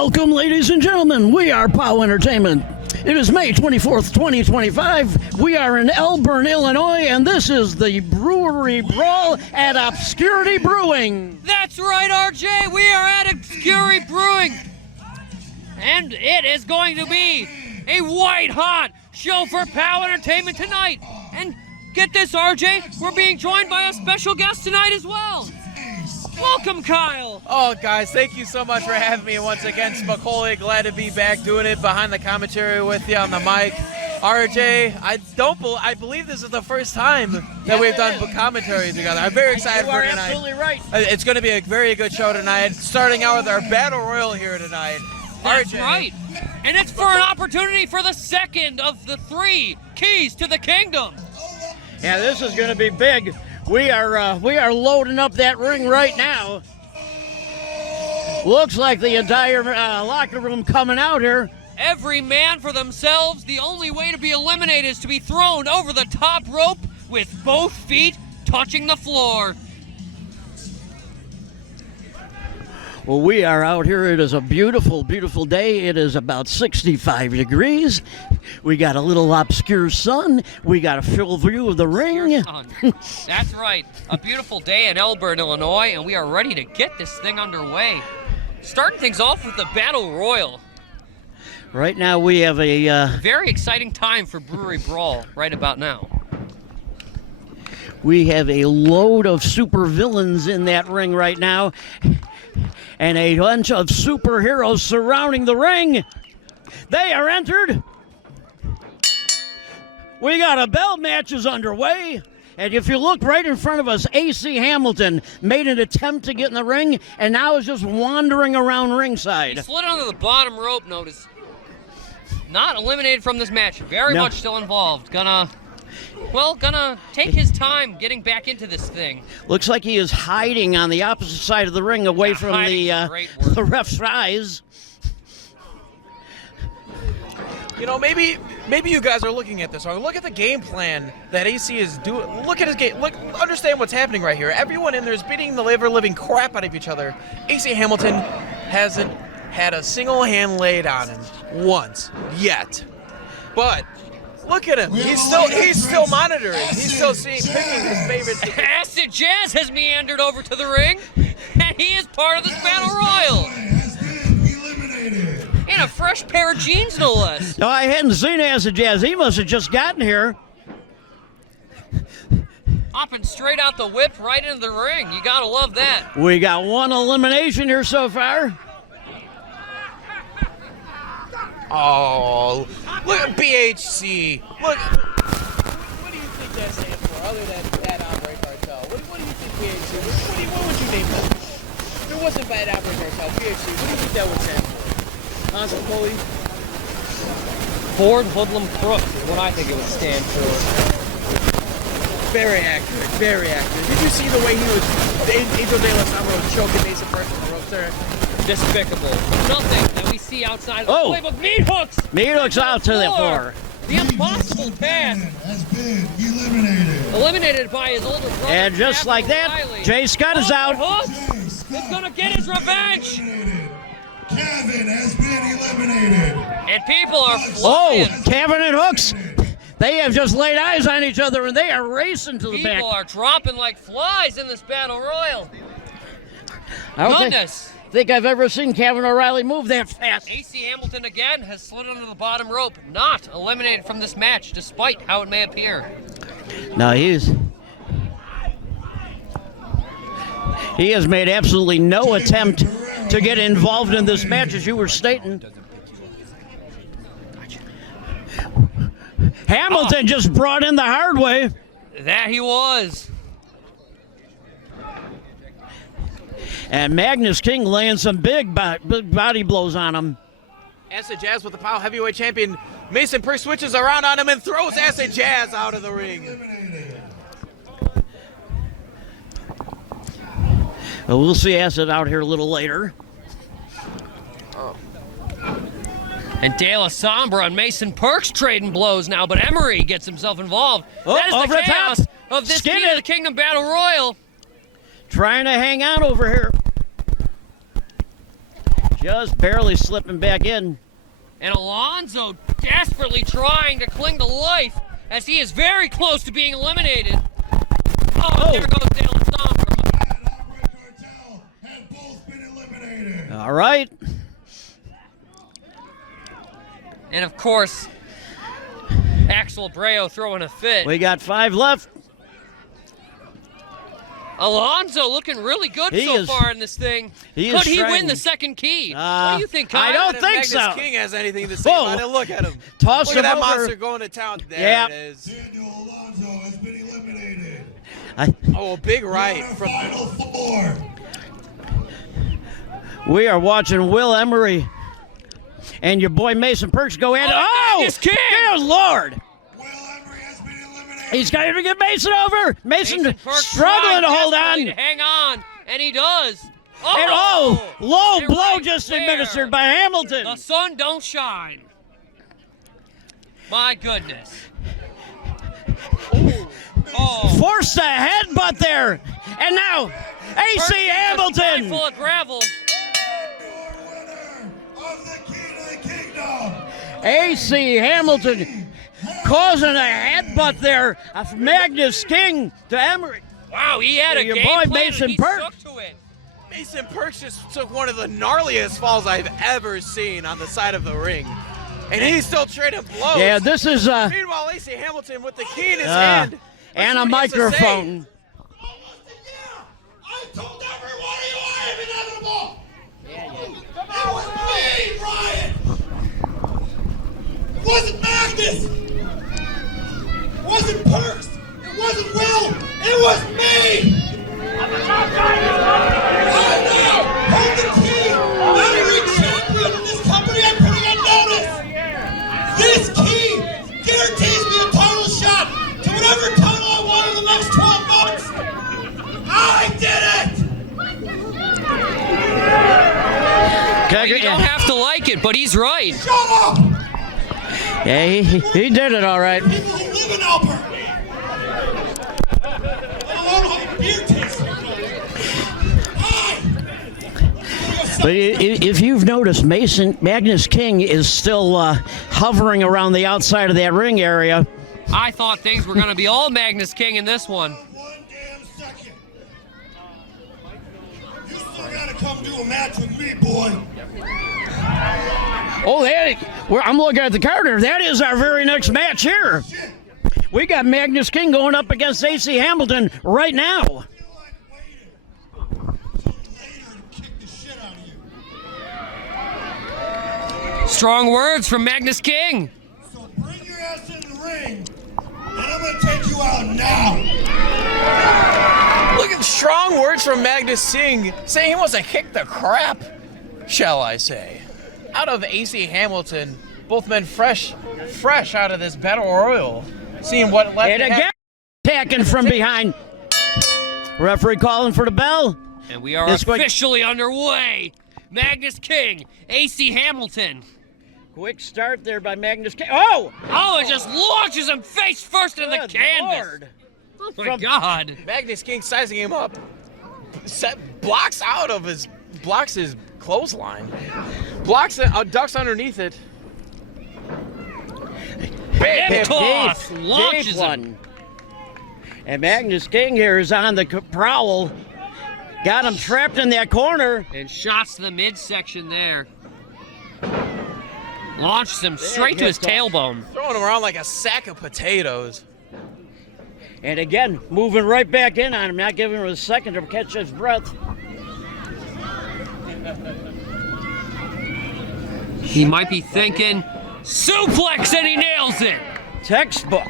Welcome, ladies and gentlemen. We are POW Entertainment. It is May 24th, 2025. We are in Elburn, Illinois, and this is the Brewery Brawl at Obscurity Brewing. That's right, RJ. We are at Obscurity Brewing. And it is going to be a white-hot show for POW Entertainment tonight. And get this, RJ, we're being joined by a special guest tonight as well. Welcome, Kyle. Oh, guys, thank you so much for having me once again. Spicoli, glad to be back doing it behind the commentary with you on the mic. RJ, I believe this is the first time that we've done commentary together. I'm very excited for tonight. You are absolutely right. It's going to be a very good show tonight. Starting out with our battle royal here tonight. That's RJ. right. And it's for an opportunity for the second of the 3 keys to the kingdom. Yeah, this is going to be big. We are loading up that ring right now. Looks like the entire locker room coming out here. Every man for themselves. The only way to be eliminated is to be thrown over the top rope with both feet touching the floor. Well, we are out here. It is a beautiful, beautiful day. It is about 65 degrees. We got a little obscure sun. We got a full view of the ring. That's right. A beautiful day in Elburn, Illinois, and we are ready to get this thing underway. Starting things off with the Battle Royal. Right now we have a... Very exciting time for Brewery Brawl right about now. We have a load of super villains in that ring right now. And a bunch of superheroes surrounding the ring. They are entered. We got a belt match is underway. And if you look right in front of us, AC Hamilton made an attempt to get in the ring and now is just wandering around ringside. He slid under the bottom rope, notice. Not eliminated from this match. Very much still involved. Gonna take his time getting back into this thing. Looks like he is hiding on the opposite side of the ring away from the ref's eyes. You know, maybe you guys are looking at this wrong. Look at the game plan that AC is doing. Look at his game. Look, understand what's happening right here. Everyone in there is beating the living crap out of each other. AC Hamilton hasn't had a single hand laid on him once yet. But look at him. He's still monitoring. He's still picking his favorite. Acid Jazz has meandered over to the ring, and he is part of this battle royal. And a fresh pair of jeans, no less. No, I hadn't seen Acid Jazz. He must have just gotten here. Hopping straight out the whip right into the ring. You gotta love that. We got one elimination here so far. Oh, look at BHC. Look, what do you think that stands for other than Bad Operator Cartel? What do you think BHC, what would you name that? If it wasn't Bad Operator Cartel, BHC, what do you think that would stand for? Pauly? Ford Hoodlum Crook is what I think it would stand for. Very accurate, very accurate. Did you see the way Angel De La Sombra was choking Mason Percs on the ropes there? Despicable. Nothing that we see outside of the playbook. Meathooks! Meathooks out to the floor. The impossible task. Has been eliminated. Eliminated by his older brother. And just like that, Riley. Jay Skutt is out. Hooks is going to get his revenge. Kavan has been eliminated. And people are Oh, flying. Kavan and Hooks. They have just laid eyes on each other and they are racing to the back. People are dropping like flies in this battle royal. Goodness. Think I've ever seen Kevin O'Reilly move that fast. AC Hamilton again has slid under the bottom rope, not eliminated from this match, despite how it may appear. No, he has made absolutely no attempt to get involved in this match, as you were stating. Hamilton just brought in the hard way. That he was. And Magnus King laying some big body blows on him. Acid Jazz with the POW heavyweight champion. Mason Percs switches around on him and throws Acid Jazz out of the ring. Well, we'll see Acid out here a little later. And De La Sombra and Mason Percs trading blows now, but Emory gets himself involved. Oh, that is over the the chaos top. of this Skin Key it. to the Kingdom Battle Royal. Trying to hang out over here. Just barely slipping back in. And Alonso desperately trying to cling to life as he is very close to being eliminated. Oh, there goes Dale and Sombra. Cartel have both been eliminated. All right. And of course, Axel Abrayo throwing a fit. We got 5 left. Alonso looking really good so far in this thing. Could he win the second key? What do you think, Kyle? I don't think Magnus so. King has anything to say about it. Look at him. Toss Look him at that over. monster going to town. There it is. Daniel Alonso has been eliminated. Oh, a big right from. Final 4. We are watching Will Emory and your boy Mason Percs go in. Oh, Magnus King! Dear Lord. Will Emory has been eliminated. He's got to get Mason over. Mason Percs struggling to hold trying on. desperately to hang on, and he does. And low And blow right just there, administered by Hamilton. The sun don't shine. My goodness. Oh. Forced a headbutt there. And now, AC Hamilton. Full of gravel. Your winner of the Key to the Kingdom. AC Hamilton causing a headbutt there of Magnus King to Emory. Wow, he had a Your game boy plan Mason and he Percs. stuck to it. Mason Percs just took one of the gnarliest falls I've ever seen on the side of the ring. And he's still trading blows. Yeah, this is Meanwhile, AC Hamilton with the key in his hand. and a Let's see what he has to say. microphone. I told everyone you are inevitable. It was me, Ryan. It wasn't Magnus. It wasn't Percs. It wasn't Will. It was me. I now hold the key. Every champion in this company I'm putting on notice. This key guarantees me a title shot to whatever title I want in the next 12 months. I did it! Well, you don't have to like it, but he's right. Shut up! Yeah, he did it all right. People who live in Elburn. I don't know how beer tastes. But if you've noticed, Magnus King is still hovering around the outside of that ring area. I thought things were going to be all Magnus King in this one. One damn second. You still gotta come do a match with me, boy. Oh, I'm looking at the card here. That is our very next match here. Shit. We got Magnus King going up against AC Hamilton right now. I feel like waiting later to kick the shit out of you. Strong words from Magnus King. So bring your ass in the ring, and I'm gonna take you out now. Look at strong words from Magnus King saying he wants to kick the crap, shall I say, out of AC Hamilton. Both men fresh out of this battle royal. Seeing what left. And again, attacking from behind. Referee calling for the bell. And we are This quick- officially underway. Magnus King, AC Hamilton. Quick start there by Magnus King. Oh! Oh, it just launches him face first into the Good canvas. Lord. Oh my God. Magnus King sizing him up. Blocks his clothesline. Ducks underneath it. Hip Deep launches him. one. And Magnus King here is on the prowl. Got him trapped in that corner. And shots to the midsection there. Launches him straight to his tailbone. Throwing him around like a sack of potatoes. And again, moving right back in on him, not giving him a second to catch his breath. He might be thinking suplex, and he nails it. Textbook.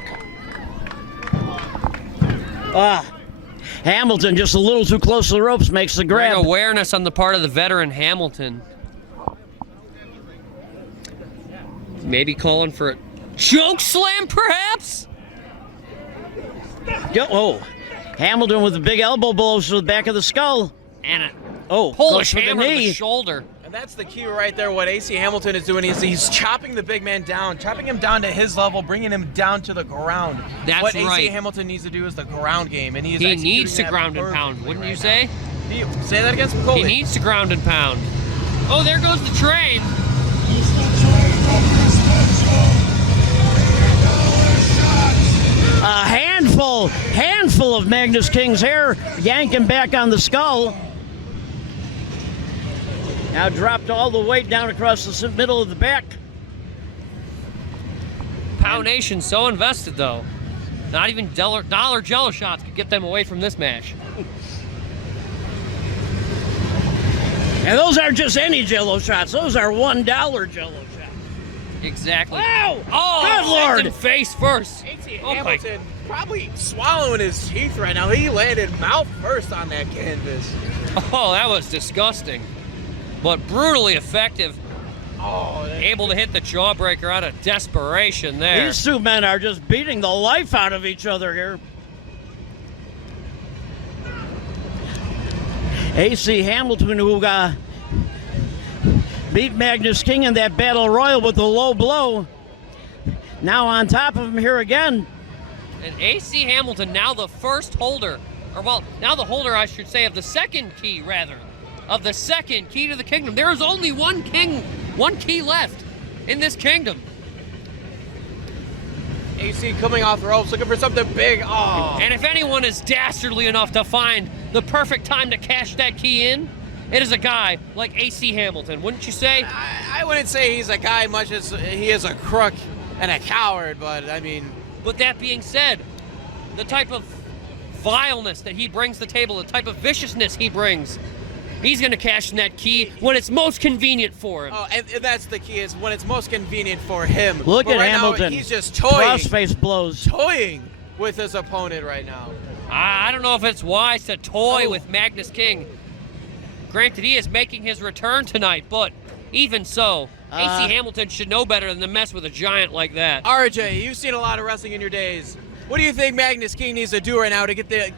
Hamilton just a little too close to the ropes, makes the Great grab. awareness on the part of the veteran Hamilton. Maybe calling for a choke slam, perhaps? Oh, Hamilton with the big elbow blows to the back of the skull. And a Oh, Polish goes for the hammer to the knee. shoulder. And that's the key right there. What AC Hamilton is doing is he's chopping the big man down, chopping him down to his level, bringing him down to the ground. That's what right. AC Hamilton needs to do is the ground game, and he is He executing needs to that ground and perfectly pound, wouldn't right you say? now. Say that again, Pauly. He needs to ground and pound. Oh, there goes the train. A handful of Magnus King's hair, yanking back on the skull. Now dropped all the weight down across the middle of the back. POW Nation so invested, though. Not even dollar jello shots could get them away from this match. And those aren't just any jello shots. Those are $1 jello shots. Exactly. Wow! Oh, Good Lord! sent him face first. AC Oh, my. Hamilton probably swallowing his teeth right now. He landed mouth first on that canvas. Oh, that was disgusting. But brutally effective. Oh, Able to hit the jawbreaker out of desperation there. These two men are just beating the life out of each other here. AC Hamilton, who beat Magnus King in that battle royal with a low blow. Now on top of him here again. And AC Hamilton now the first holder, or well, now the holder, I should say, of the second key, rather. Of the second key to the kingdom. There is only one key left in this kingdom. AC coming off the ropes, looking for something big. Oh. And if anyone is dastardly enough to find the perfect time to cash that key in, it is a guy like AC Hamilton, wouldn't you say? I wouldn't say he's a guy much as he is a crook and a coward, but I mean... But that being said, the type of vileness that he brings to the table, the type of viciousness he brings, he's going to cash in that key when it's most convenient for him. Oh, and that's the key, is when it's most convenient for him. Look but at right Hamilton. Now, he's just Crossface blows. toying with his opponent right now. I don't know if it's wise to toy with Magnus King. Granted, he is making his return tonight, but even so, AC Hamilton should know better than to mess with a giant like that. RJ, you've seen a lot of wrestling in your days. What do you think Magnus King needs to do right now to get the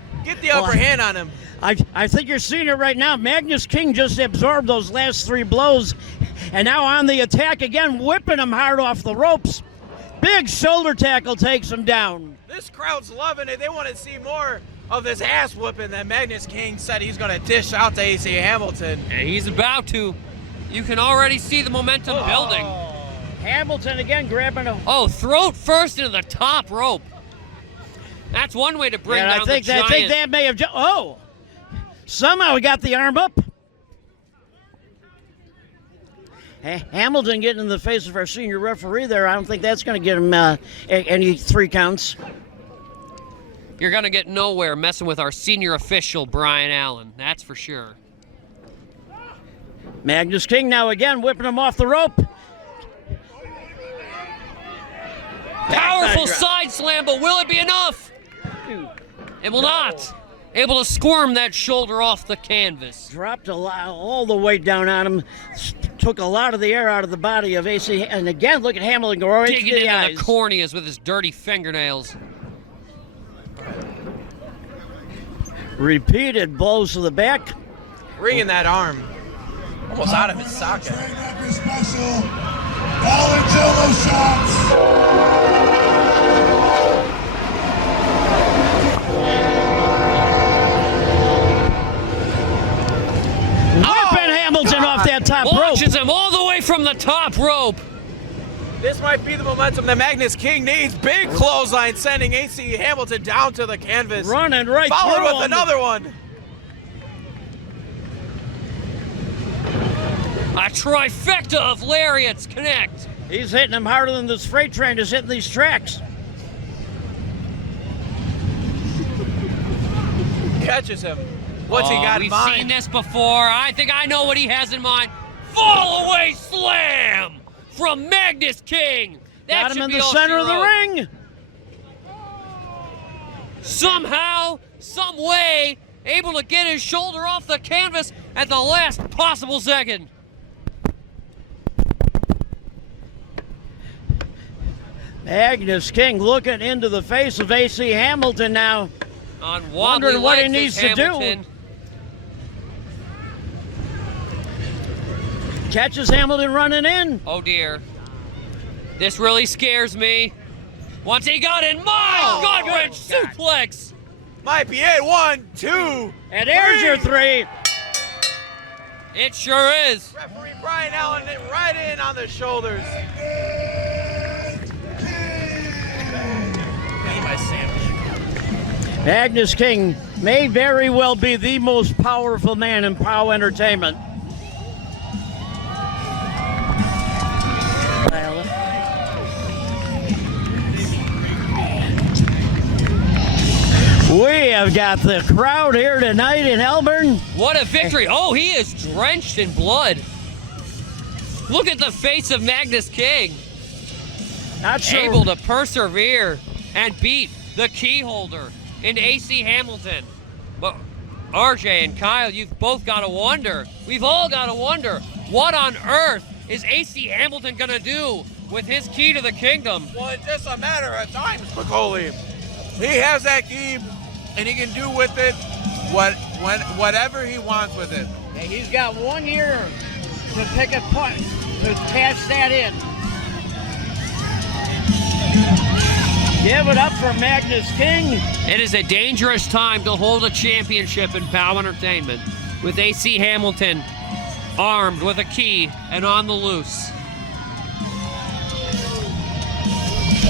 upper hand on him? I think you're seeing it right now. Magnus King just absorbed those last 3 blows, and now on the attack again, whipping him hard off the ropes. Big shoulder tackle takes him down. This crowd's loving it. They want to see more of this ass whooping that Magnus King said he's going to dish out to AC Hamilton. And he's about to. You can already see the momentum building. Hamilton again grabbing him. Oh, throat first into the top rope. That's one way to bring And down I think the giant. that may have somehow he got the arm up. Hamilton getting in the face of our senior referee there. I don't think that's going to get him any 3 counts. You're going to get nowhere messing with our senior official, Brian Allen. That's for sure. Magnus King now again whipping him off the rope. Powerful side slam, but will it be enough? It will not. Able to squirm that shoulder off the canvas. Dropped all the weight down on him. Took a lot of the air out of the body of AC. And again, look at Hamilton go right Digging into the into eyes. the corneas with his dirty fingernails. Repeated blows to the back. Bringing that arm almost out of his socket. Special dollar jello shots. Whipping Hamilton off that top rope. Launches him all the way from the top rope. This might be the momentum that Magnus King needs. Big clothesline sending AC Hamilton down to the canvas. Running right Followed through with him. another one. A trifecta of lariats connect. He's hitting him harder than this freight train is hitting these tracks. Catches him. What's he got in We've mind? seen this before. I think I know what he has in mind. Fall away slam from Magnus King. That Got him should in be the all center she of the wrote. ring. Somehow, some way, able to get his shoulder off the canvas at the last possible second. Magnus King looking into the face of AC Hamilton now. On wobbly Wondering what he legs needs is to do. Hamilton. Catches Hamilton running in. Oh dear. This really scares me. Once he got in, my gut-wrench suplex. Might be it. 1, 2. And there's your 3. It sure is. Referee Brian Allen right in on the shoulders. Eat my sandwich. Magnus King may very well be the most powerful man in POW Entertainment. We have got the crowd here tonight in Elburn. What a victory. Oh, he is drenched in blood. Look at the face of Magnus King. Not sure. Able to persevere and beat the key holder in AC Hamilton. But RJ and Kyle, you've both got to wonder. We've all got to wonder, what on earth is AC Hamilton going to do with his key to the kingdom? Well, it's just a matter of time, Pauly. He has that key, and he can do with it whatever he wants with it. And he's got 1 year to pick a punt to cash that in. Give it up for Magnus King. It is a dangerous time to hold a championship in POW Entertainment with AC Hamilton armed with a key and on the loose.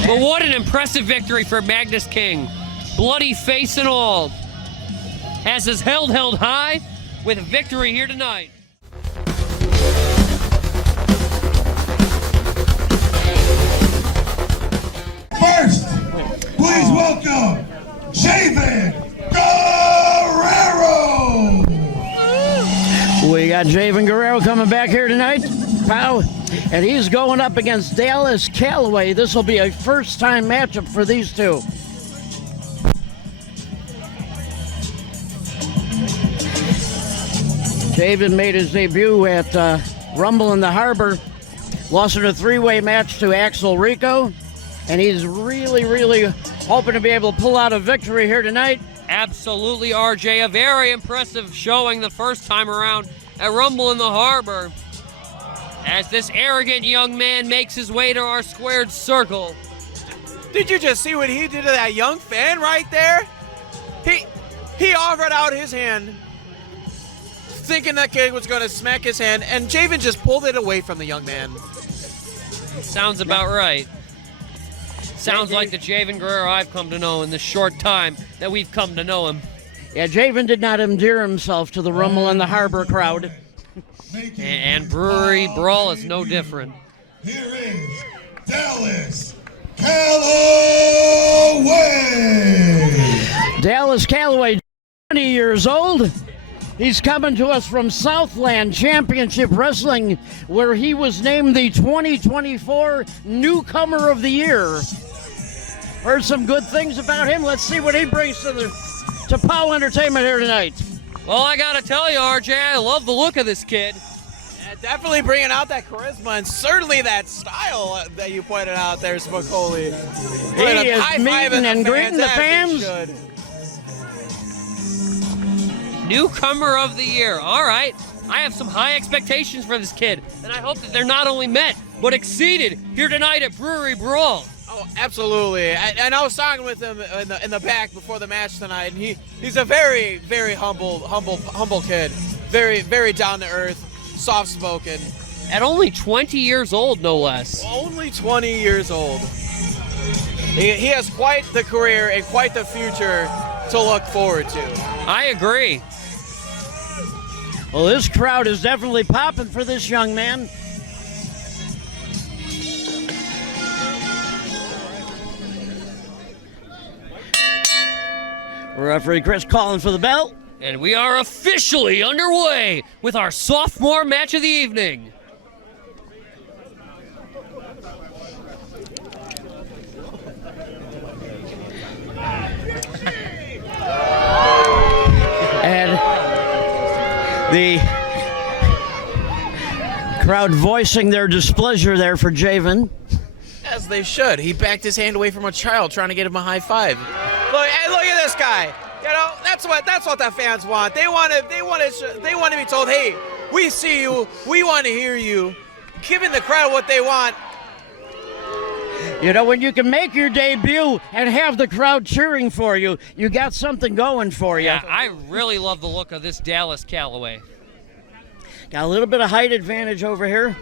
But what an impressive victory for Magnus King. Bloody face and all. Has his head held high with victory here tonight. First, please welcome Javen Guererro. We got Javen Guerrero coming back here tonight. POW. And he's going up against Dallas Calloway. This will be a first-time matchup for these two. Javen made his debut at Rumble in the Harbor. Lost in a three-way match to Axel Rico. And he's really hoping to be able to pull out a victory here tonight. Absolutely, RJ. A very impressive showing the first time around at Rumble in the Harbor. As this arrogant young man makes his way to our squared circle. Did you just see what he did to that young fan right there? He offered out his hand, thinking that kid was going to smack his hand, and Javen just pulled it away from the young man. Sounds about right. Sounds like the Javen Guerrero I've come to know in the short time that we've come to know him. Yeah, Javen did not endear himself to the Rumble in the Harbor crowd. And Brewery Brawl is no different. Here is Dallas Calloway. Dallas Calloway, 20 years old. He's coming to us from Southland Championship Wrestling, where he was named the 2024 Newcomer of the Year. Heard some good things about him. Let's see what he brings to POW Entertainment here tonight. Well, I gotta tell you, RJ, I love the look of this kid. Yeah, definitely bringing out that charisma and certainly that style that you pointed out there, Spokoli. He is meeting and greeting the fans. Newcomer of the Year. All right. I have some high expectations for this kid, and I hope that they're not only met, but exceeded here tonight at Brewery Brawl. Oh, absolutely. And I was talking with him in the back before the match tonight, and he's a very humble kid. Very down to earth, soft spoken. At only 20 years old, no less. Only 20 years old. He has quite the career and quite the future to look forward to. I agree. Well, this crowd is definitely popping for this young man. Referee Chris calling for the bell. And we are officially underway with our sophomore match of the evening. And the crowd voicing their displeasure there for Javen. As they should. He backed his hand away from a child trying to get him a high five. Look at this guy. You know, that's what the fans want. They want to be told, "Hey, we see you. We want to hear you." Giving the crowd what they want. You know, when you can make your debut and have the crowd cheering for you, you got something going for you. Yeah, I really love the look of this Dallas Calloway. Got a little bit of height advantage over here.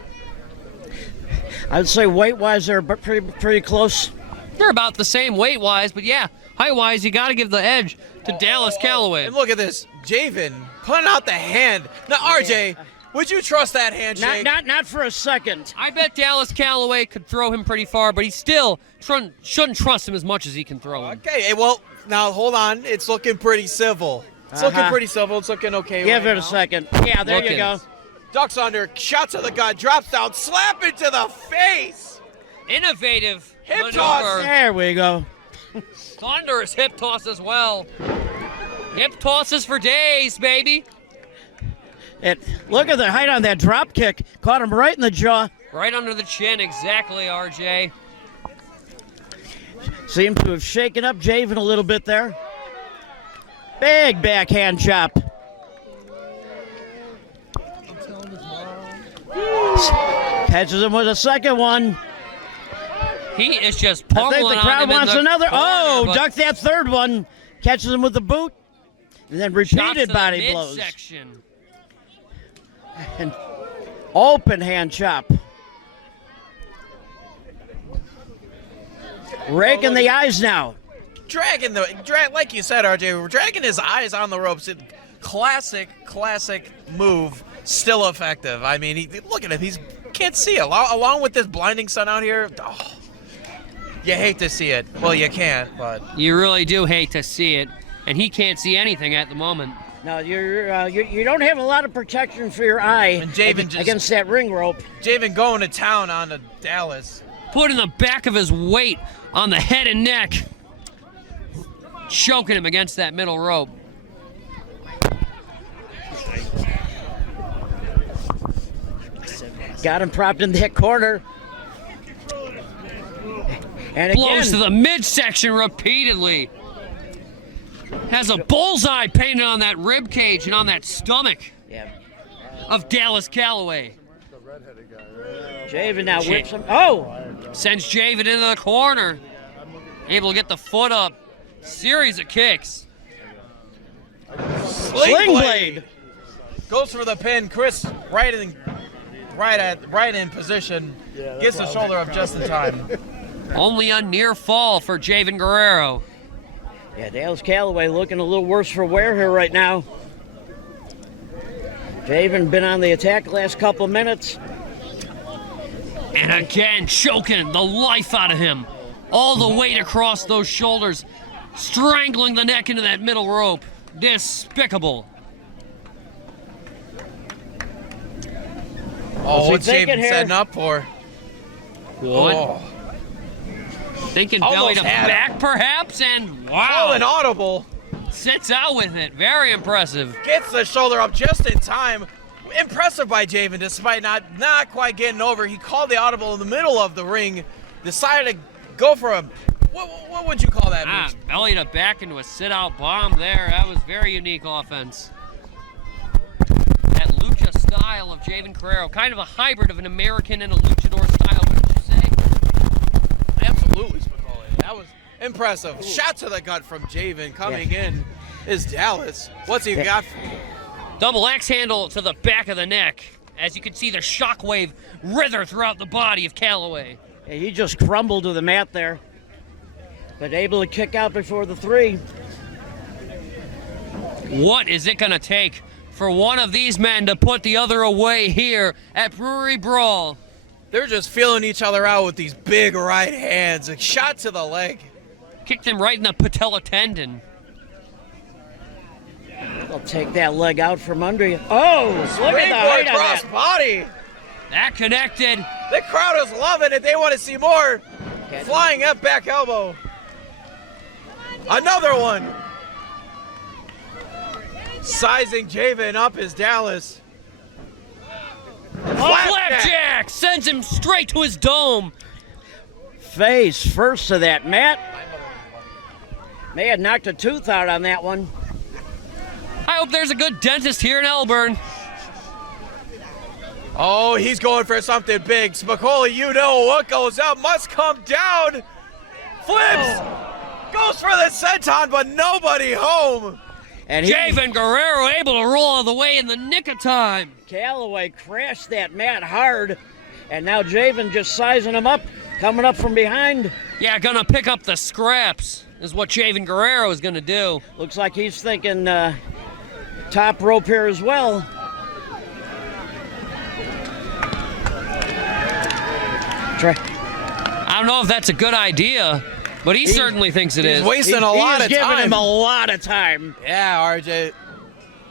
I'd say weight-wise, they're pretty close. They're about the same weight-wise, but yeah, height-wise, you got to give the edge to Dallas Calloway. And look at this, Javen putting out the hand. Now, RJ, would you trust that handshake? Not for a second. I bet Dallas Calloway could throw him pretty far, but he still shouldn't trust him as much as he can throw him. Okay, well, now hold on. It's looking pretty civil. It's looking pretty civil. It's looking okay. Give right it a now. second. Yeah, there you go. Ducks under, shots to the gut, drops down, slap into the face. Innovative Hip maneuver. toss. There we go. Thunderous hip toss as well. Hip tosses for days, baby. Look at the height on that drop kick. Caught him right in the jaw. Right under the chin, exactly, RJ. Seemed to have shaken up Javen a little bit there. Big backhand chop. Catches him with a second one. He is just I pummeling think the on crowd him in wants the another. corner, but Duck that third one. Catches him with the boot. And then shots to repeated the body blows. midsection. And open hand chop. Raking the eyes now. Like you said, RJ, we're dragging his eyes on the ropes. Classic move. Still effective. I mean, look at him. He can't see it. Along with this blinding sun out here, you hate to see it. Well, you can't, but You really do hate to see it, and he can't see anything at the moment. Now you don't have a lot of protection for your eye And Javen against that ring rope. Javen going to town on the Dallas. Putting the back of his weight on the head and neck. Choking him against that middle rope. Got him propped in that corner. And Blows to again, the midsection repeatedly. Has a bullseye painted on that rib cage and on that stomach yeah, of Dallas Calloway. Javen now whips him. Oh, Sends Javen into the corner. Able to get the foot up. Series of kicks. sling blade. Goes for the pin. Chris right in position. Gets the shoulder up just in time. Only a near fall for Javen Guerrero. Yeah, Dallas Calloway looking a little worse for wear here right now. Javen been on the attack the last couple of minutes. And again, choking the life out of him. All the weight across those shoulders. Strangling the neck into that middle rope. Despicable. Oh, he what's thinking Javen here? setting up for? Good. Oh, Thinking belly Almost to had back, perhaps, and oh, wow. an audible. Sits out with it. Very impressive. Gets the shoulder up just in time. Impressive by Javen, despite not quite getting over. He called the audible in the middle of the ring. Decided to go for a, what would you call that move? Belly to back into a sit-out bomb there. That was very unique offense. That lucha style of Javen Guerrero. Kind of a hybrid of an American and a luchador style, wouldn't you say? Absolutely, Spicoli. That was impressive. Shot to the gut from Javen coming in is Dallas. What's he got? Double axe handle to the back of the neck. As you can see the shockwave writher throughout the body of Calloway. Yeah, he just crumbled to the mat there. But able to kick out before the three. What is it going to take for one of these men to put the other away here at Brewery Brawl? They're just feeling each other out with these big right hands. A shot to the leg. Kicked him right in the patella tendon. They'll take that leg out from under you. Oh, look at the height on cross that. body. That connected. The crowd is loving it. They want to see more. Flying up back elbow. Another one. Sizing Javen up is Dallas. Flapjack sends him straight to his dome. Face first to that mat. May have knocked a tooth out on that one. I hope there's a good dentist here in Elburn. Oh, he's going for something big. Spicoli, you know what goes up must come down. Flips. Goes for the senton, but nobody home. And Javen Guerrero able to roll all the way in the nick of time. Calloway crashed that mat hard, and now Javen just sizing him up, coming up from behind. Yeah, gonna pick up the scraps is what Javen Guerrero is gonna do. Looks like he's thinking top rope here as well. I don't know if that's a good idea, but he certainly thinks it is. He's wasting a lot of He's giving time. him a lot of time. Yeah, RJ.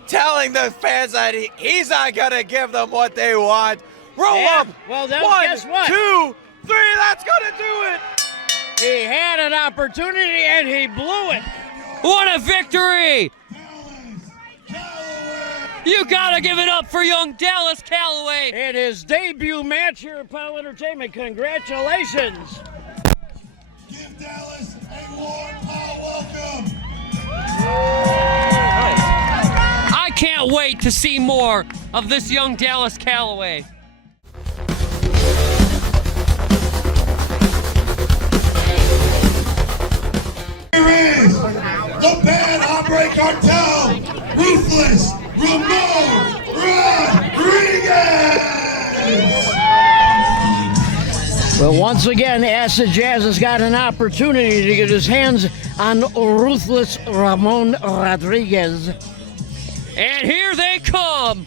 Telling the fans that he's not going to give them what they want. Roll Yeah, up. well, then One, guess what? 2, 3, that's going to do it. He had an opportunity and he blew it. What a victory! You gotta give it up for young Dallas Calloway. In his debut match here at POW Entertainment, congratulations. Give Dallas a warm POW welcome. I can't wait to see more of this young Dallas Calloway. Here is the Bad Hombre Cartel, Ruthless Ramon Rodriguez. Well, once again, Acid Jazz has got an opportunity to get his hands on Ruthless Ramon Rodriguez. And here they come.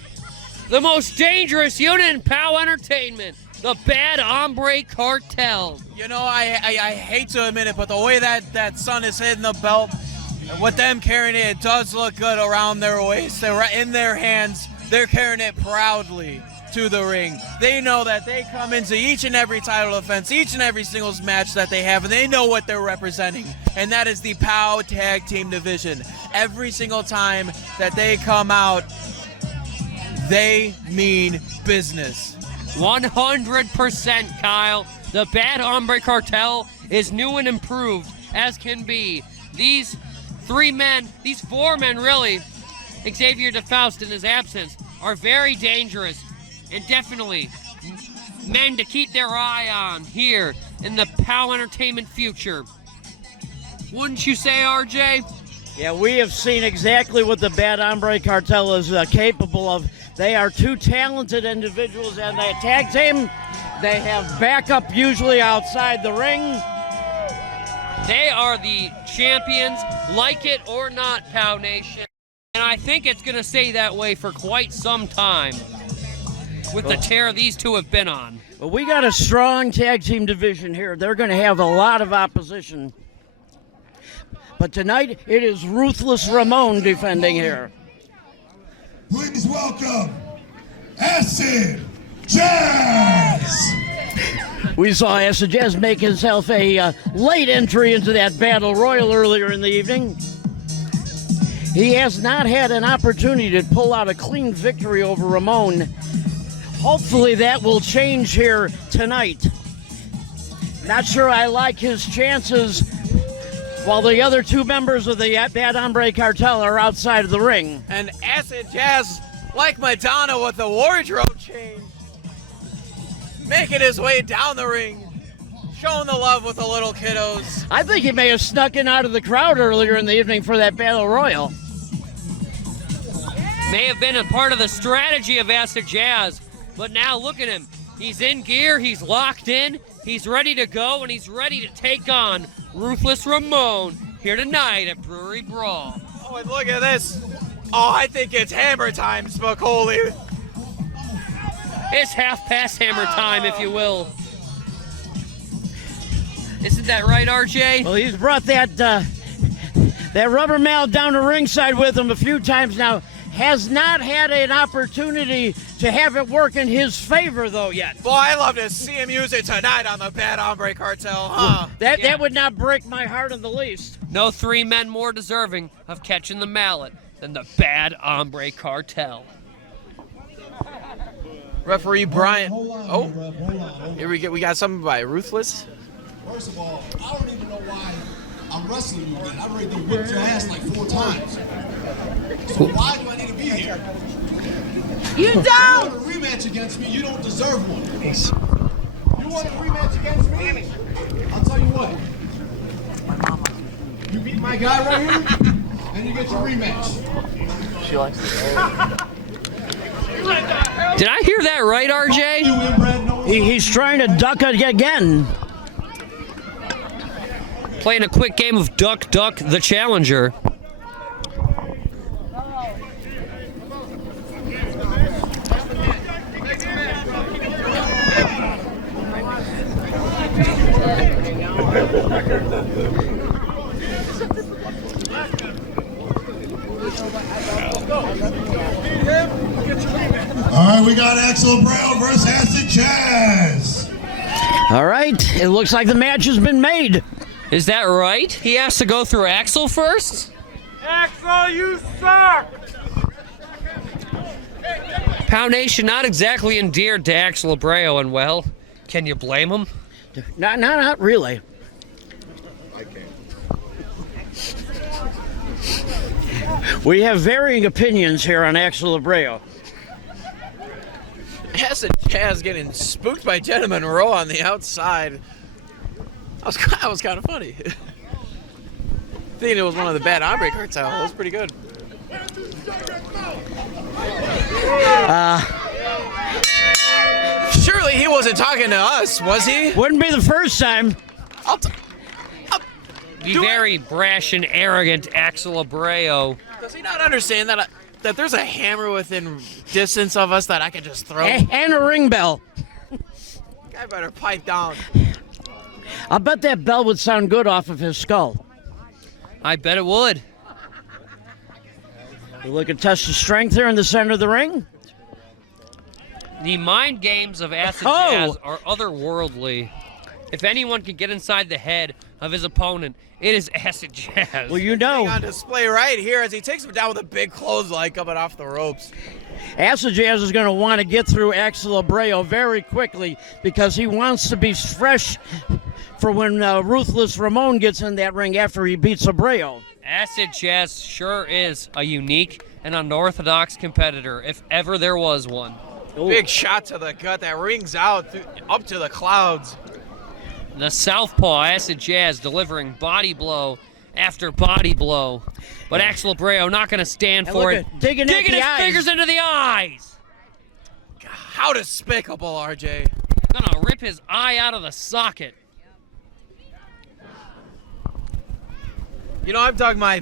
The most dangerous unit in POW Entertainment. The Bad Hombre Cartel. You know, I hate to admit it, but the way that Sun is hitting the belt, and with them carrying it, it does look good around their waist. They're in their hands. They're carrying it proudly to the ring. They know that they come into each and every title defense, each and every singles match that they have, and they know what they're representing, and that is the POW Tag Team Division. Every single time that they come out, they mean business. 100%, Kyle. The Bad Hombre Cartel is new and improved as can be. These four men really, Xavier DeFaust in his absence, are very dangerous and definitely men to keep their eye on here in the POW Entertainment future. Wouldn't you say, RJ? Yeah, we have seen exactly what the Bad Hombre Cartel is capable of. They are two talented individuals, and they tag team. They have backup usually outside the ring. They are the champions, like it or not, POW Nation. And I think it's going to stay that way for quite some time with the tear these two have been on. But we got a strong tag team division here. They're going to have a lot of opposition. But tonight, it is Ruthless Ramon defending here. Please welcome Acid Jazz. We saw Acid Jazz make himself a late entry into that battle royal earlier in the evening. He has not had an opportunity to pull out a clean victory over Ramon. Hopefully that will change here tonight. Not sure I like his chances while the other two members of the Bad Hombre Cartel are outside of the ring. And Acid Jazz, like Madonna with the wardrobe change, making his way down the ring, showing the love with the little kiddos. I think he may have snuck in out of the crowd earlier in the evening for that battle royal. May have been a part of the strategy of Acid Jazz, but now look at him. He's in gear, he's locked in, he's ready to go, and he's ready to take on Ruthless Ramon here tonight at Brewery Brawl. Oh, and look at this. Oh, I think it's hammer time, Spicoli. It's half past hammer time, if you will. Isn't that right, RJ? Well, he's brought that rubber mallet down to ringside with him a few times now. Has not had an opportunity to have it work in his favor, though, yet. Boy, I love to see him use it tonight on the Bad Hombre Cartel, huh? That would not break my heart in the least. No three men more deserving of catching the mallet than the Bad Hombre Cartel. Referee Bryant. Hold on, Oh, Reb, hold on. here we got something by Ruthless. First of all, I don't even know why I'm wrestling you again. I already done whipped your ass like 4 times. So why do I need to be here? You You don't! want a rematch against me, you don't deserve one. You want a rematch against me? I'll tell you what. You beat my guy right here? Then you get your rematch. She likes it. Did I hear that right, RJ? You inbred, no He's trying to duck it again. Playing a quick game of Duck Duck the Challenger. All right, we got Axel Abrayo versus Acid Jazz. All right, it looks like the match has been made. Is that right? He has to go through Axel first? Axel, you suck! Pow Nation not exactly endeared to Axel Abrayo, and well, can you blame him? Not really. We have varying opinions here on Axel Abrayo. Acid Jazz getting spooked by Gentleman Row on the outside. That was kind of funny. Thinking it was one of the bad Ombre cartel. That was pretty good. Surely he wasn't talking to us, was he? Wouldn't be the first time. The very brash and arrogant Axel Abrayo. Does he not understand that that there's a hammer within distance of us that I can just throw? And a ring bell. Guy better pipe down. I bet that bell would sound good off of his skull. I bet it would. We look at test of strength here in the center of the ring. The mind games of Acid Oh. Jazz are otherworldly. If anyone can get inside the head of his opponent, it is Acid Jazz. Well, you Thing know, on display right here as he takes him down with a big clothesline coming off the ropes. Acid Jazz is going to want to get through Axel Abrayo very quickly because he wants to be fresh for when Ruthless Ramon gets in that ring after he beats Abrayo. Acid Jazz sure is a unique and unorthodox competitor, if ever there was one. Ooh. Big shot to the gut that rings out up to the clouds. The southpaw Acid Jazz delivering body blow after body blow. But Axel Abrayo not going to stand And for look it. at- digging at the his eyes. fingers into the eyes. How despicable, RJ. Gonna rip his eye out of the socket. You know, I've dug my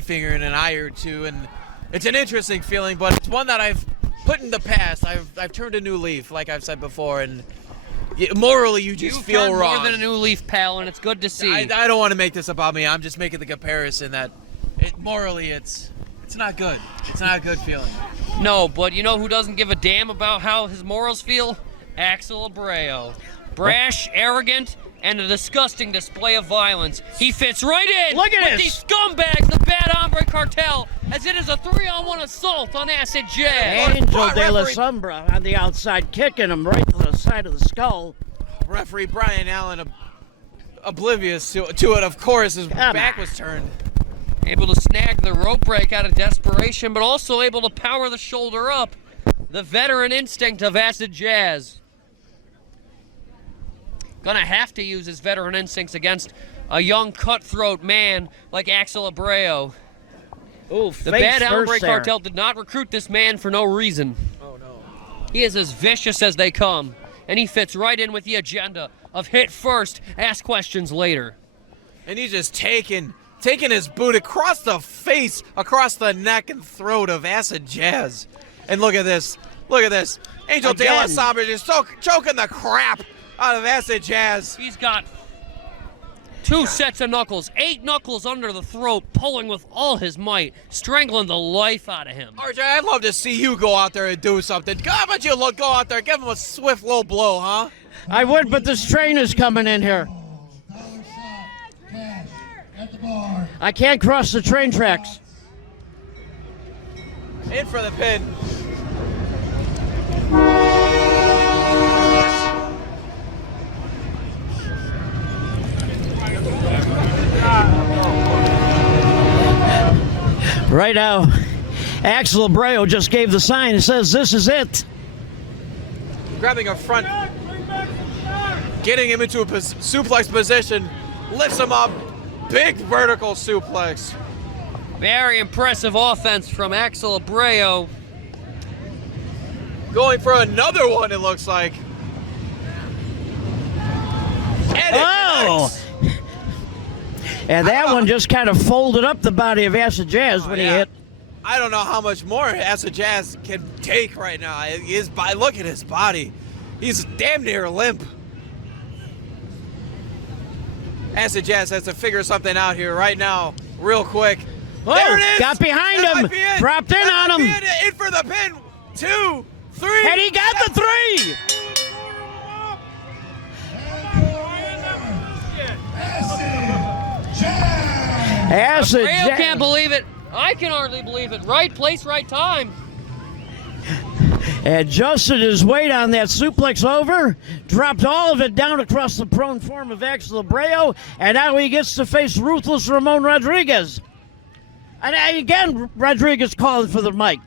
finger in an eye or two, and it's an interesting feeling, but it's one that I've put in the past. I've turned a new leaf, like I've said before, and morally you just You've feel turned wrong. more than a new leaf, pal, and it's good to see. I don't want to make this about me. I'm just making the comparison that morally it's not good. It's not a good feeling. No, but you know who doesn't give a damn about how his morals feel? Axel Abrayo. Brash, arrogant, and a disgusting display of violence. He fits right in Look at with this. these scumbags, the Bad Hombre Cartel, as it is a 3-on-1 assault on Acid Jazz. Angel What, de la referee? Sombra on the outside, kicking him right to the side of the skull. Referee Brian Allen, oblivious to it, of course, his Come back on. was turned. Able to snag the rope break out of desperation, but also able to power the shoulder up. The veteran instinct of Acid Jazz. Gonna have to use his veteran instincts against a young cutthroat man like Axel Abrayo. Ooh, The face Bad Hombre first there. Cartel did not recruit this man for no reason. Oh no. He is as vicious as they come, and he fits right in with the agenda of hit first, ask questions later. And he's just taking his boot across the face, across the neck and throat of Acid Jazz. And look at this. Look at this. Angel de la Again. Sombra just choking the crap out of Acid Jazz. He's got 2 sets of knuckles, 8 knuckles under the throat, pulling with all his might, strangling the life out of him. RJ, I'd love to see you go out there and do something. How about you go out there, give him a swift low blow, huh? I would, but this train is coming in here. $1 shot, cash, at the bar. I can't cross the train tracks. In for the pin. Right now, Axel Abrayo just gave the sign and says, "This is it." Grabbing a front, getting him into a suplex position, lifts him up, big vertical suplex. Very impressive offense from Axel Abrayo. Going for another one, it looks like. And it Oh! connects. And that one just kind of folded up the body of Acid Jazz when he yeah. hit. I don't know how much more Acid Jazz can take right now. Look at his body. He's damn near limp. Acid Jazz has to figure something out here right now, real quick. Oh, there it is. got behind That him. might be it. Dropped in That on might him. be it. In for the pin. 2, 3. And he got the 3. Acid Abrayo Jazz. can't believe it. I can hardly believe it. Right place, right time. Adjusted his weight on that suplex over, dropped all of it down across the prone form of Axel Abrayo, and now he gets to face ruthless Ramon Rodriguez. And again, Rodriguez calling for the mic.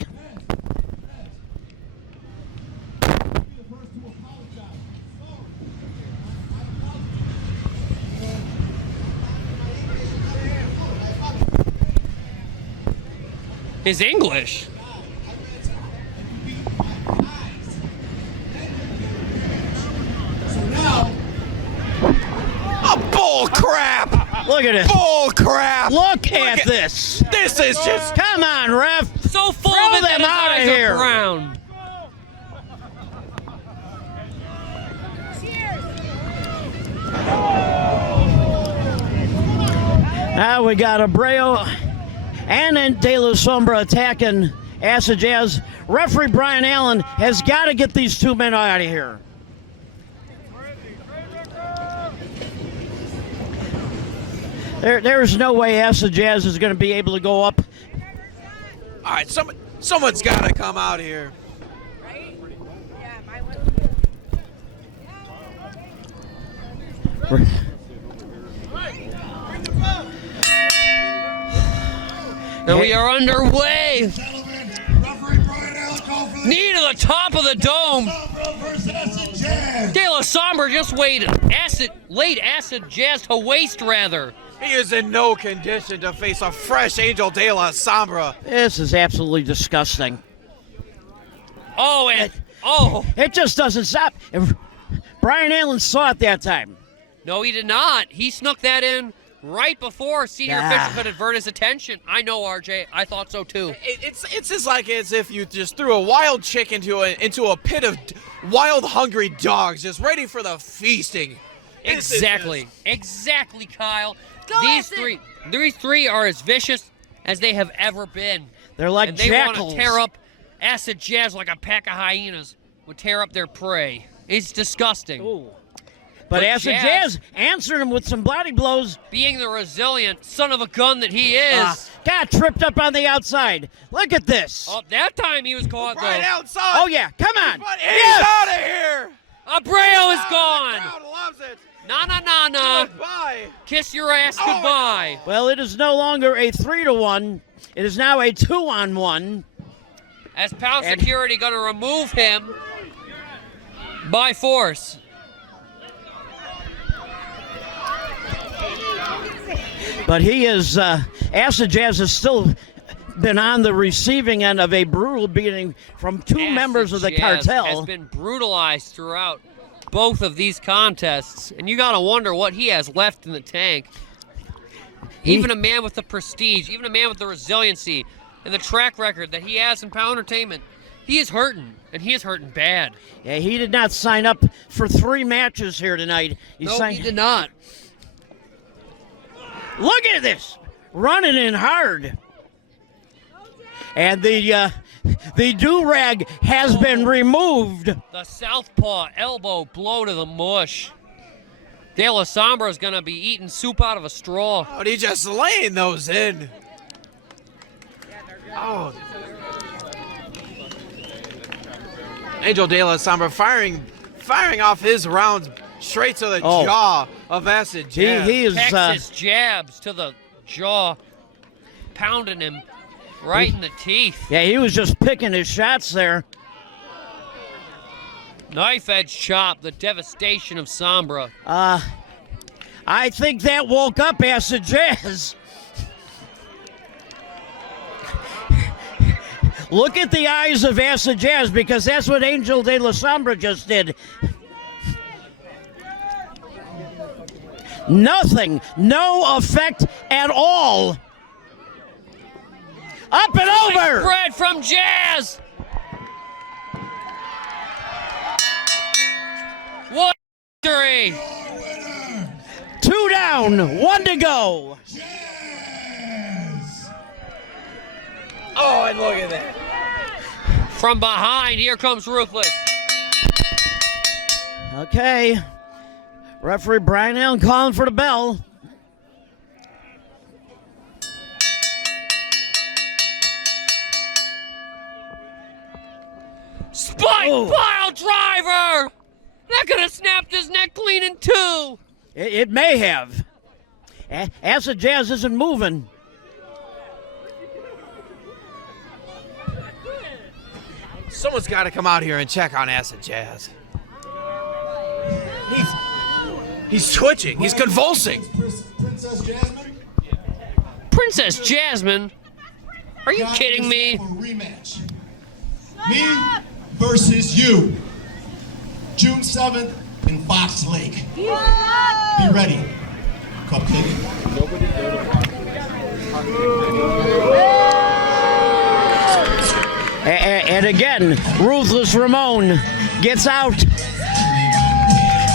His English. Oh, bull crap! Look at it. Bull crap! Look at this. This is just. Come on, ref. So full Throw of it that them his outta eyes here. are brown. Now we got Abrayo and then De La Sombra attacking Acid Jazz. Referee Brian Allen has got to get these two men out of here. There's no way Acid Jazz is going to be able to go up. All right, someone's got to come out here. Right? Yeah, mine was. And we are underway. Gentlemen, referee Brian Allen called for the Knee to the top of the dome. Sombra versus Acid Jazz. De La Sombra just laid Acid Jazz to waste, rather. He is in no condition to face a fresh Angel De La Sombra. This is absolutely disgusting. Oh, and oh. It just doesn't stop. Brian Allen saw it that time. No, he did not. He snuck that in right before senior official could avert his attention. I know, RJ. I thought so too. It's just like as if you just threw a wild chick into a pit of wild hungry dogs, just ready for the feasting. This is Exactly. just- Exactly, Kyle. Go These Acid! three are as vicious as they have ever been. They're like And they want jackals. to tear up Acid Jazz like a pack of hyenas would tear up their prey. It's disgusting. Ooh. But Acid Jazz- Jazz answered him with some body blows. Being the resilient son of a gun that he is. Got tripped up on the outside. Look at this. Oh, that time he was caught, Right though. outside. Oh, yeah. Come on. But he's Yes! out of here. Abrayo is The gone. crowd loves it. Na. Goodbye. Kiss your ass Oh, my goodbye. Well, it is no longer a 3-1. It is now a 2-on-1. As Pound And- Security going to remove him by force. But he is, Acid Jazz has still been on the receiving end of a brutal beating from two Acid members of the Jazz cartel. has been brutalized throughout both of these contests, and you got to wonder what he has left in the tank. Even a man with the prestige, even a man with the resiliency and the track record that he has in POW Entertainment, he is hurting, and he is hurting bad. Yeah, he did not sign up for 3 matches here tonight. No, he did not. Look at this, running in hard. And the do-rag has been removed. The southpaw elbow blow to the mush. De La Sombra is going to be eating soup out of a straw. Oh, he just laying those in. Oh. Angel De La Sombra firing off his rounds straight to the jaw of Acid Jazz. He is Texas jabs to the jaw, pounding him right in the teeth. yeah, he was just picking his shots there. Knife edge chop, the devastation of Sombra. I think that woke up Acid Jazz. Look at the eyes of Acid Jazz, because that's what Angel de la Sombra just did. Nothing, no effect at all. Up and over. Spread from Jazz. What victory. 2 down, 1 to go. Oh, and look at that. From behind, here comes Ruthless. Okay. Referee Brian Allen calling for the bell. Spike pile driver! That could have snapped his neck clean in 2. It may have. Acid Jazz isn't moving. Someone's got to come out here and check on Acid Jazz. He's twitching. He's convulsing. Princess Jasmine? Princess Jasmine? Are you kidding me? For a rematch. Me versus you. June 7th in Fox Lake. Be ready. Cupcake. And again, Ruthless Ramon gets out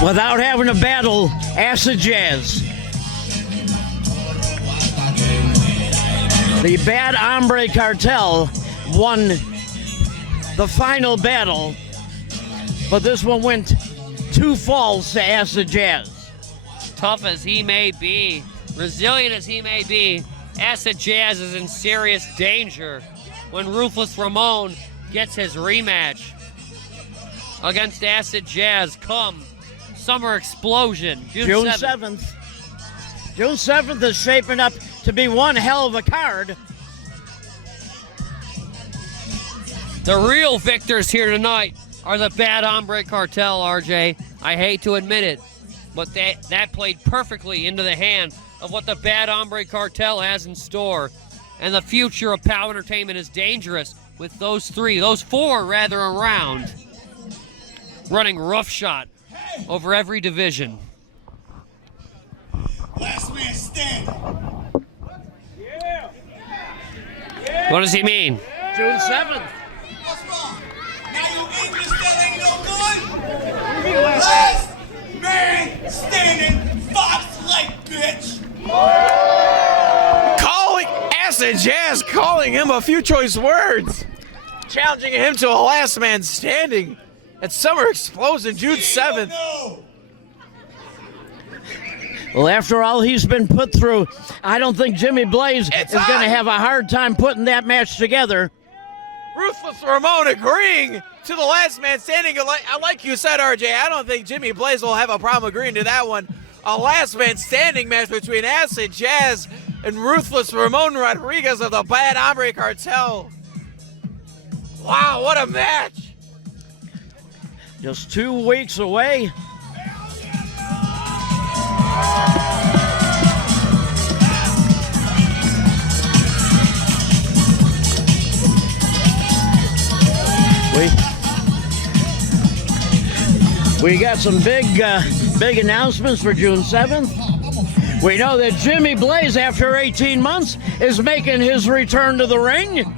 without having to battle Acid Jazz. The Bad Hombre Cartel won the final battle, but this one went 2 falls to Acid Jazz. Tough as he may be, resilient as he may be, Acid Jazz is in serious danger when Ruthless Ramon gets his rematch against Acid Jazz come Summer Explosion, June 7th. June 7th is shaping up to be one hell of a card. The real victors here tonight are the Bad Hombre Cartel, RJ. I hate to admit it, but that played perfectly into the hand of what the Bad Hombre Cartel has in store. And the future of POW Entertainment is dangerous with those 4 rather, around, running roughshod over every division. Last man standing. What does he mean? June 7th. What's wrong? Now you English that ain't no good? Last man standing, Fox Lake, bitch. Calling Acid Jazz, calling him a few choice words. Challenging him to a last man standing at Summer Explosion, June 7th. No. Well, after all he's been put through, I don't think Jimmy Blaze is going to have a hard time putting that match together. Ruthless Ramon agreeing to the last man standing. Like you said, RJ, I don't think Jimmy Blaze will have a problem agreeing to that one. A last man standing match between Acid Jazz and Ruthless Ramon Rodriguez of the Bad Hombre Cartel. Wow, what a match! Just 2 weeks away. We got some big announcements for June 7th. We know that Jimmy Blaze, after 18 months, is making his return to the ring.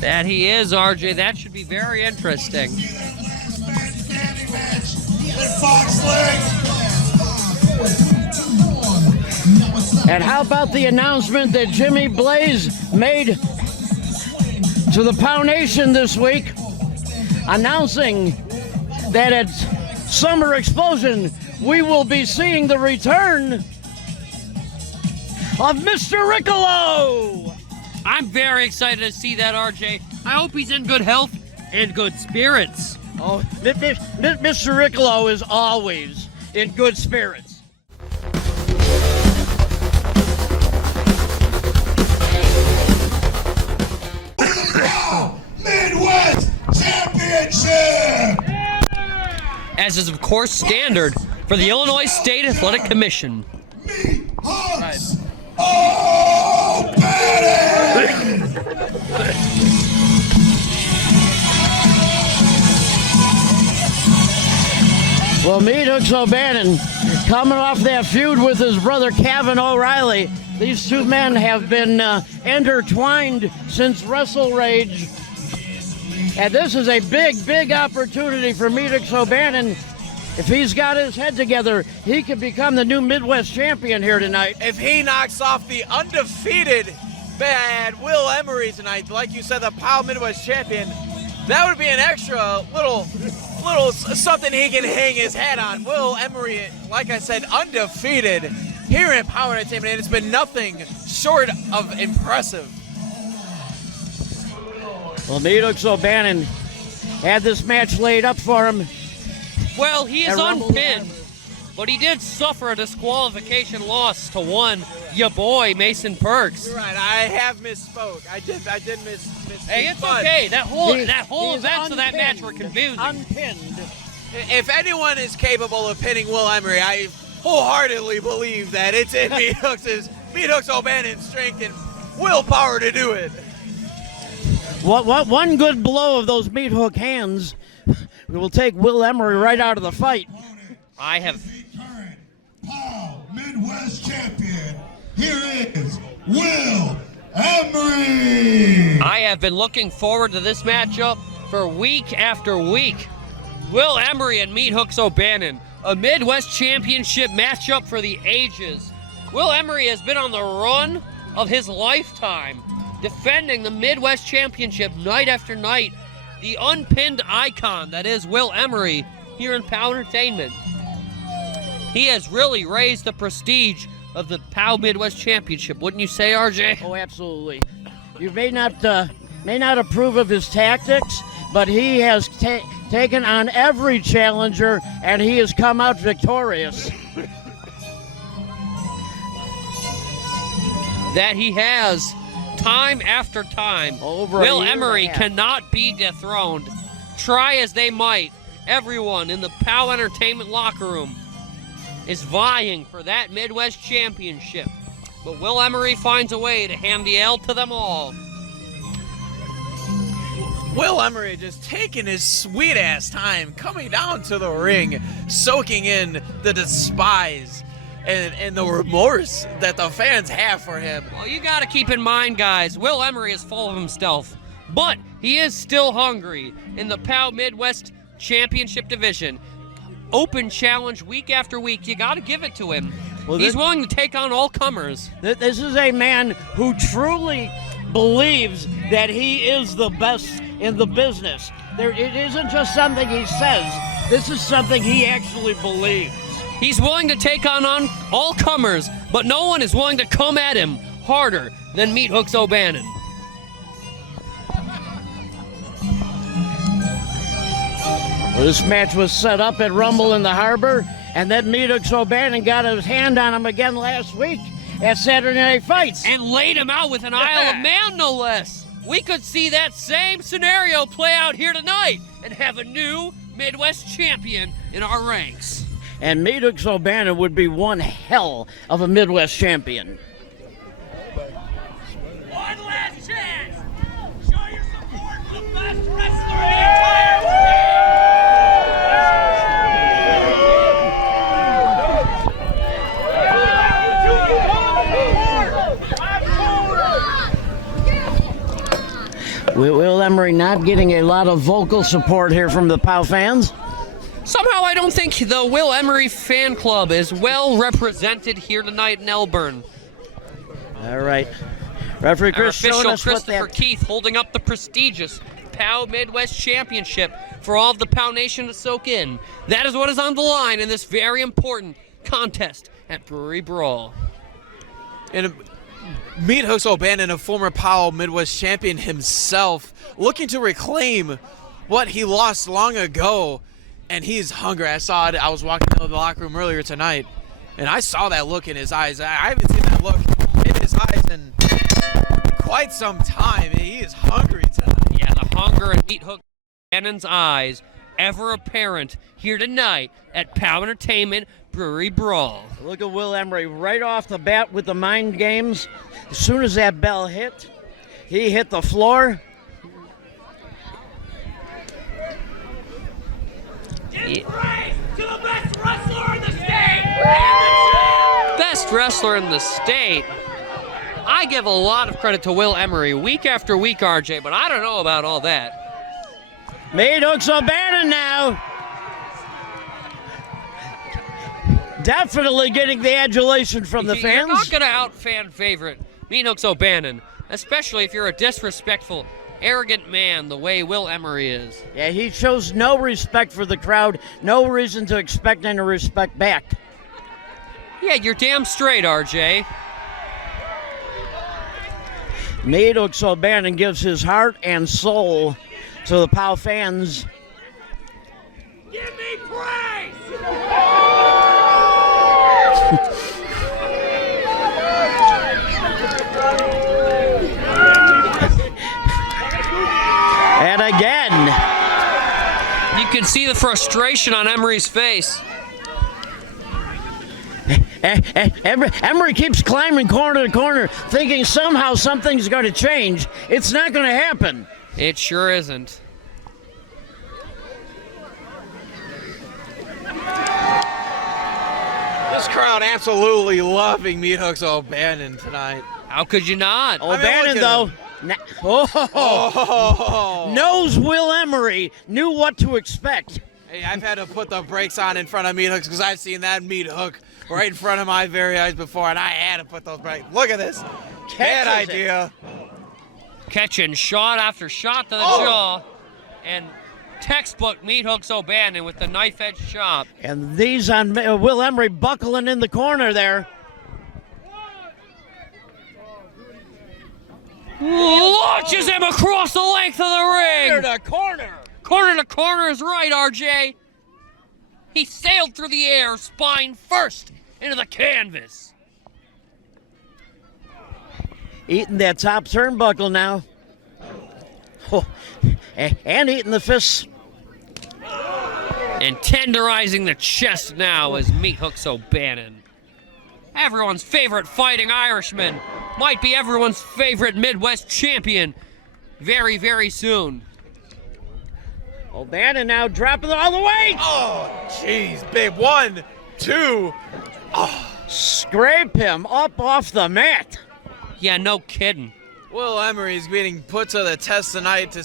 That he is, RJ. That should be very interesting. And how about the announcement that Jimmy Blaze made to the POW Nation this week, announcing that at Summer Explosion, we will be seeing the return of Mr. Riccolo. I'm very excited to see that, RJ. I hope he's in good health and good spirits. Oh, Mr. Riccolo is always in good spirits. Midwest Championship! As is, of course, standard for the Illinois State Athletic Commission. Meathooks! Oh, Betty! Well, Meathooks O'Bannon coming off that feud with his brother Kavan O'Reilly. These two men have been intertwined since Wrestle Rage. And this is a big, big opportunity for Meathooks O'Bannon. If he's got his head together, he could become the new Midwest champion here tonight. If he knocks off the undefeated bad Will Emory tonight, like you said, the POW Midwest champion, that would be an extra little something he can hang his hat on. Will Emory, like I said, undefeated here in POW Entertainment, and it's been nothing short of impressive. Well, Meathooks O'Bannon had this match laid up for him. Well, he is unpinned, but he did suffer a disqualification loss to your boy, Mason Percs. You're right, I have misspoke. I did miss. Hey, it's okay. That whole events of that match were confusing. Unpinned. If anyone is capable of pinning Will Emory, I wholeheartedly believe that it's in Meathooks O'Bannon's strength and willpower to do it. What one good blow of those meat hook hands will take Will Emory right out of the fight. I have. Current POW Midwest champion. Here is Will Emory. I have been looking forward to this matchup for week after week. Will Emory and Meathooks O'Bannon, a Midwest Championship matchup for the ages. Will Emory has been on the run of his lifetime, defending the Midwest Championship night after night. The unpinned icon that is Will Emory here in POW Entertainment. He has really raised the prestige of the POW Midwest Championship, wouldn't you say, RJ? Oh, absolutely. You may not approve of his tactics, but he has taken on every challenger, and he has come out victorious. That he has, time after time. Will Emory cannot be dethroned. Try as they might, everyone in the POW Entertainment locker room is vying for that Midwest Championship. But Will Emory finds a way to hand the L to them all. Will Emory just taking his sweet-ass time, coming down to the ring, soaking in the despise and the remorse that the fans have for him. Well, you got to keep in mind, guys, Will Emory is full of himself, but he is still hungry in the POW Midwest Championship division. Open challenge week after week. You got to give it to him. Well, he's willing to take on all comers. This is a man who truly believes that he is the best in the business. It isn't just something he says. This is something he actually believes. He's willing to take on all comers, but no one is willing to come at him harder than Meathooks O'Bannon. Well, this match was set up at Rumble in the Harbor, and then Meathooks O'Bannon got his hand on him again last week at Saturday Night Fights. And laid him out with an Isle of Man, no less. We could see that same scenario play out here tonight and have a new Midwest champion in our ranks. And Meathooks O'Bannon would be one hell of a Midwest champion. One last chance. Show your support for the best wrestler in the entire world. Will Emory not getting a lot of vocal support here from the POW fans? Somehow I don't think the Will Emory fan club is well represented here tonight in Elburn. All right. Referee Our Chris showing official us what Christopher that... Keith holding up the prestigious POW Midwest Championship for all of the POW Nation to soak in. That is what is on the line in this very important contest at Brewery Brawl. And Meathooks O'Bannon, a former POW Midwest champion himself, looking to reclaim what he lost long ago, and he's hungry. I saw it. I was walking into the locker room earlier tonight, and I saw that look in his eyes. I haven't seen that look in his eyes in quite some time. He is hungry tonight. Yeah, the hunger in Meathooks O'Bannon's eyes ever apparent here tonight at POW Entertainment Brewery Brawl. Look at Will Emory right off the bat with the mind games. As soon as that bell hit, he hit the floor. Give praise to the best wrestler in the state and the champ! Best wrestler in the state. I give a lot of credit to Will Emory week after week, RJ, but I don't know about all that. Meathooks O'Bannon now. Definitely getting the adulation from the fans. You're not going to out-fan favorite Meathooks O'Bannon, especially if you're a disrespectful, arrogant man the way Will Emory is. Yeah, he shows no respect for the crowd, no reason to expect any respect back. Yeah, you're damn straight, RJ. Meathooks O'Bannon gives his heart and soul to the POW fans. Give me praise! And again. You can see the frustration on Emory's face. Emory keeps climbing corner to corner, thinking somehow something's going to change. It's not going to happen. It sure isn't. This crowd absolutely loving Meathooks O'Bannon tonight. How could you not? O'Bannon, look at though, knows Will Emory, knew what to expect. Hey, I've had to put the brakes on in front of Meathooks because I've seen that Meathook right in front of my very eyes before, and I had to put those brakes. Look at this. Bad Catches it. idea. Catching shot after shot to the jaw. And textbook Meathooks O'Bannon with the knife-edge chop. And these on Will Emory buckling in the corner there. Launches him across the length of the ring. Corner to corner. Corner to corner is right, RJ. He sailed through the air, spine first, into the canvas. Eating that top turnbuckle now. Oh, and eating the fists. And tenderizing the chest now as Meathooks O'Bannon. Everyone's favorite fighting Irishman. Might be everyone's favorite Midwest champion very, very soon. O'Bannon now dropping all the weight. Oh, jeez, big 1, 2. Scrape him up off the mat. Yeah, no kidding. Will Emory is getting put to the test tonight.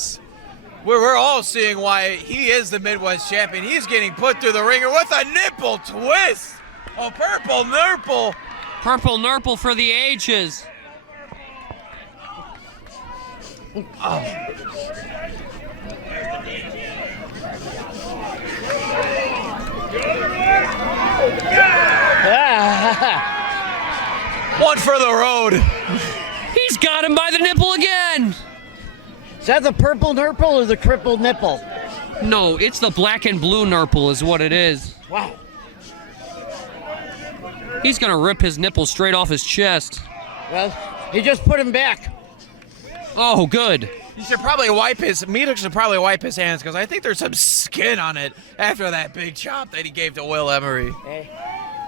We're all seeing why he is the Midwest champion. He's getting put through the ringer with a nipple twist. A purple nurple. Purple nurple for the ages. One for the road. He's got him by the nipple again. Is that the purple nurple or the crippled nipple? No, it's the black and blue nurple is what it is. Wow. He's gonna rip his nipple straight off his chest. Well, he just put him back. Oh, good. He should probably wipe his, Meathooks should probably wipe his hands because I think there's some skin on it after that big chop that he gave to Will Emory. Hey.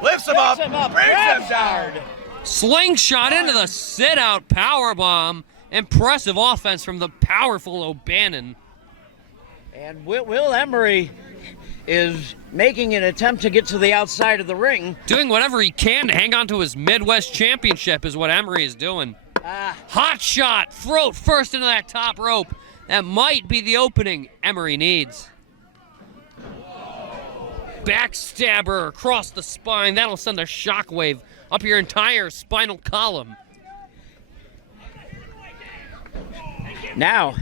Lifts him up, brings him grabs down. hard. Slingshot into the sit-out powerbomb. Impressive offense from the powerful O'Bannon. And Will Emory is making an attempt to get to the outside of the ring. Doing whatever he can to hang on to his Midwest championship is what Emory is doing. Hot shot, throat first into that top rope. That might be the opening Emory needs. Backstabber across the spine. That'll send a shockwave up your entire spinal column. Now,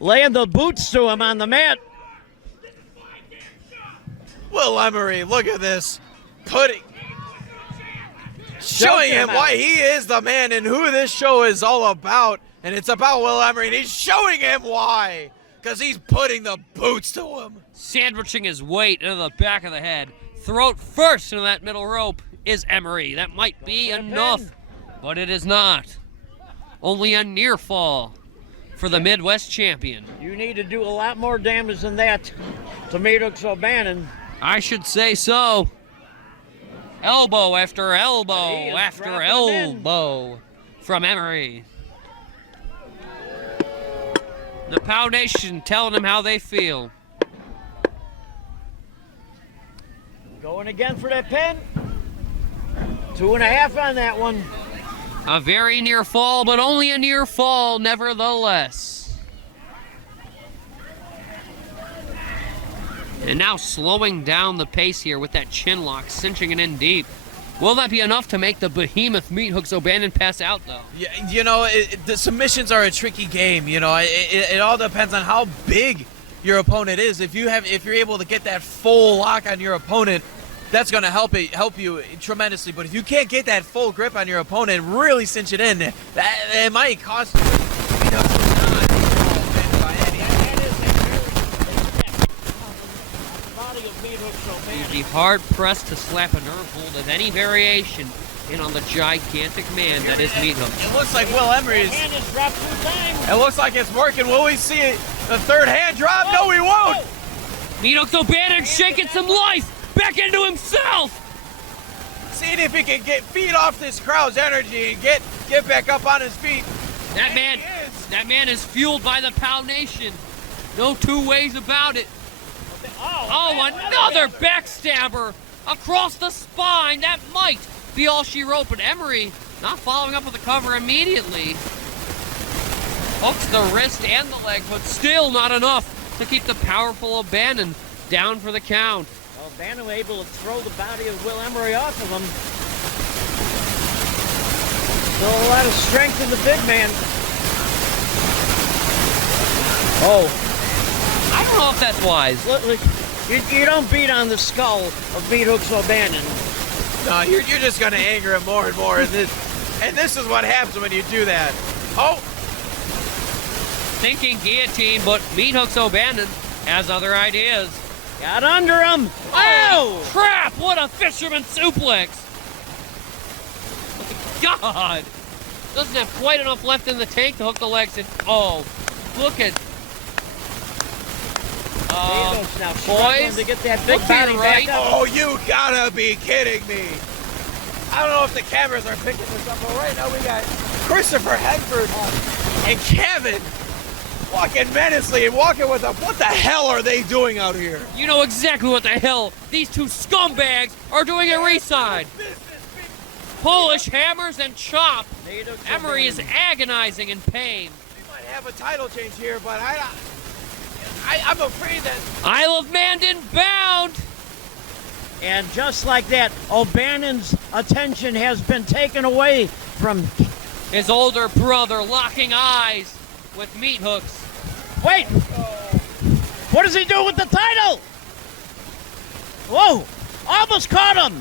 laying the boots to him on the mat. Will Emory, look at this. Showing him why he is the man and who this show is all about. And it's about Will Emory, and he's showing him why. Because he's putting the boots to him. Sandwiching his weight into the back of the head. Throat first into that middle rope is Emory. That might be enough, but it is not. Only a near fall for the Midwest champion. You need to do a lot more damage than that to Meathooks O'Bannon. I should say so. Elbow after elbow after elbow from Emory. The POW Nation telling him how they feel. Going again for that pin. 2.5 on that one. A very near fall, but only a near fall, nevertheless. And now slowing down the pace here with that chin lock, cinching it in deep. Will that be enough to make the behemoth Meathooks O'Bannon pass out, though? Yeah, you know, the submissions are a tricky game. You know, it all depends on how big your opponent is. If you're able to get that full lock on your opponent, that's going to help you tremendously. But if you can't get that full grip on your opponent, really cinch it in, that it might cost you. You'd be hard-pressed to slap a nerve hold of any variation in on the gigantic man that is Meathooks. It looks like Will Emory's. Hand is dropped 2 times. It looks like it's working. Will we see the third hand drop? No, we won't. Meathooks O'Bannon shaking some life back into himself. Seeing if he can feed off this crowd's energy and get back up on his feet. That man is fueled by the POW Nation. No two ways about it. Oh, another backstabber across the spine. That might be all she wrote, but Emory not following up with the cover immediately. Hooks the wrist and the leg, but still not enough to keep the powerful O'Bannon down for the count. O'Bannon able to throw the body of Will Emory off of him. Still a lot of strength in the big man. Oh. I don't know if that's wise. Look, you don't beat on the skull of Meathooks O'Bannon. No, you're just going to anger him more and more. And this is what happens when you do that. Oh! Thinking guillotine, but Meathooks O'Bannon has other ideas. Got under him. Oh! Crap! What a fisherman suplex! God! Doesn't have quite enough left in the tank to hook the legs in. Oh, look at. Meathooks now struggling Boys, to get that big look to your body right. back up. Oh, you gotta be kidding me. I don't know if the cameras are picking this up, but right now we got Christopher Hedford and Kavan walking menacingly and walking with them. What the hell are they doing out here? You know exactly what the hell these two scumbags are doing at ringside. Polish hammers and chop. Emory is agonizing in pain. We might have a title change here, but I'm afraid that... Isle of Man inbound. And just like that, O'Bannon's attention has been taken away from His older brother locking eyes with Meathooks. Wait! What does he do with the title? Whoa! Almost caught him!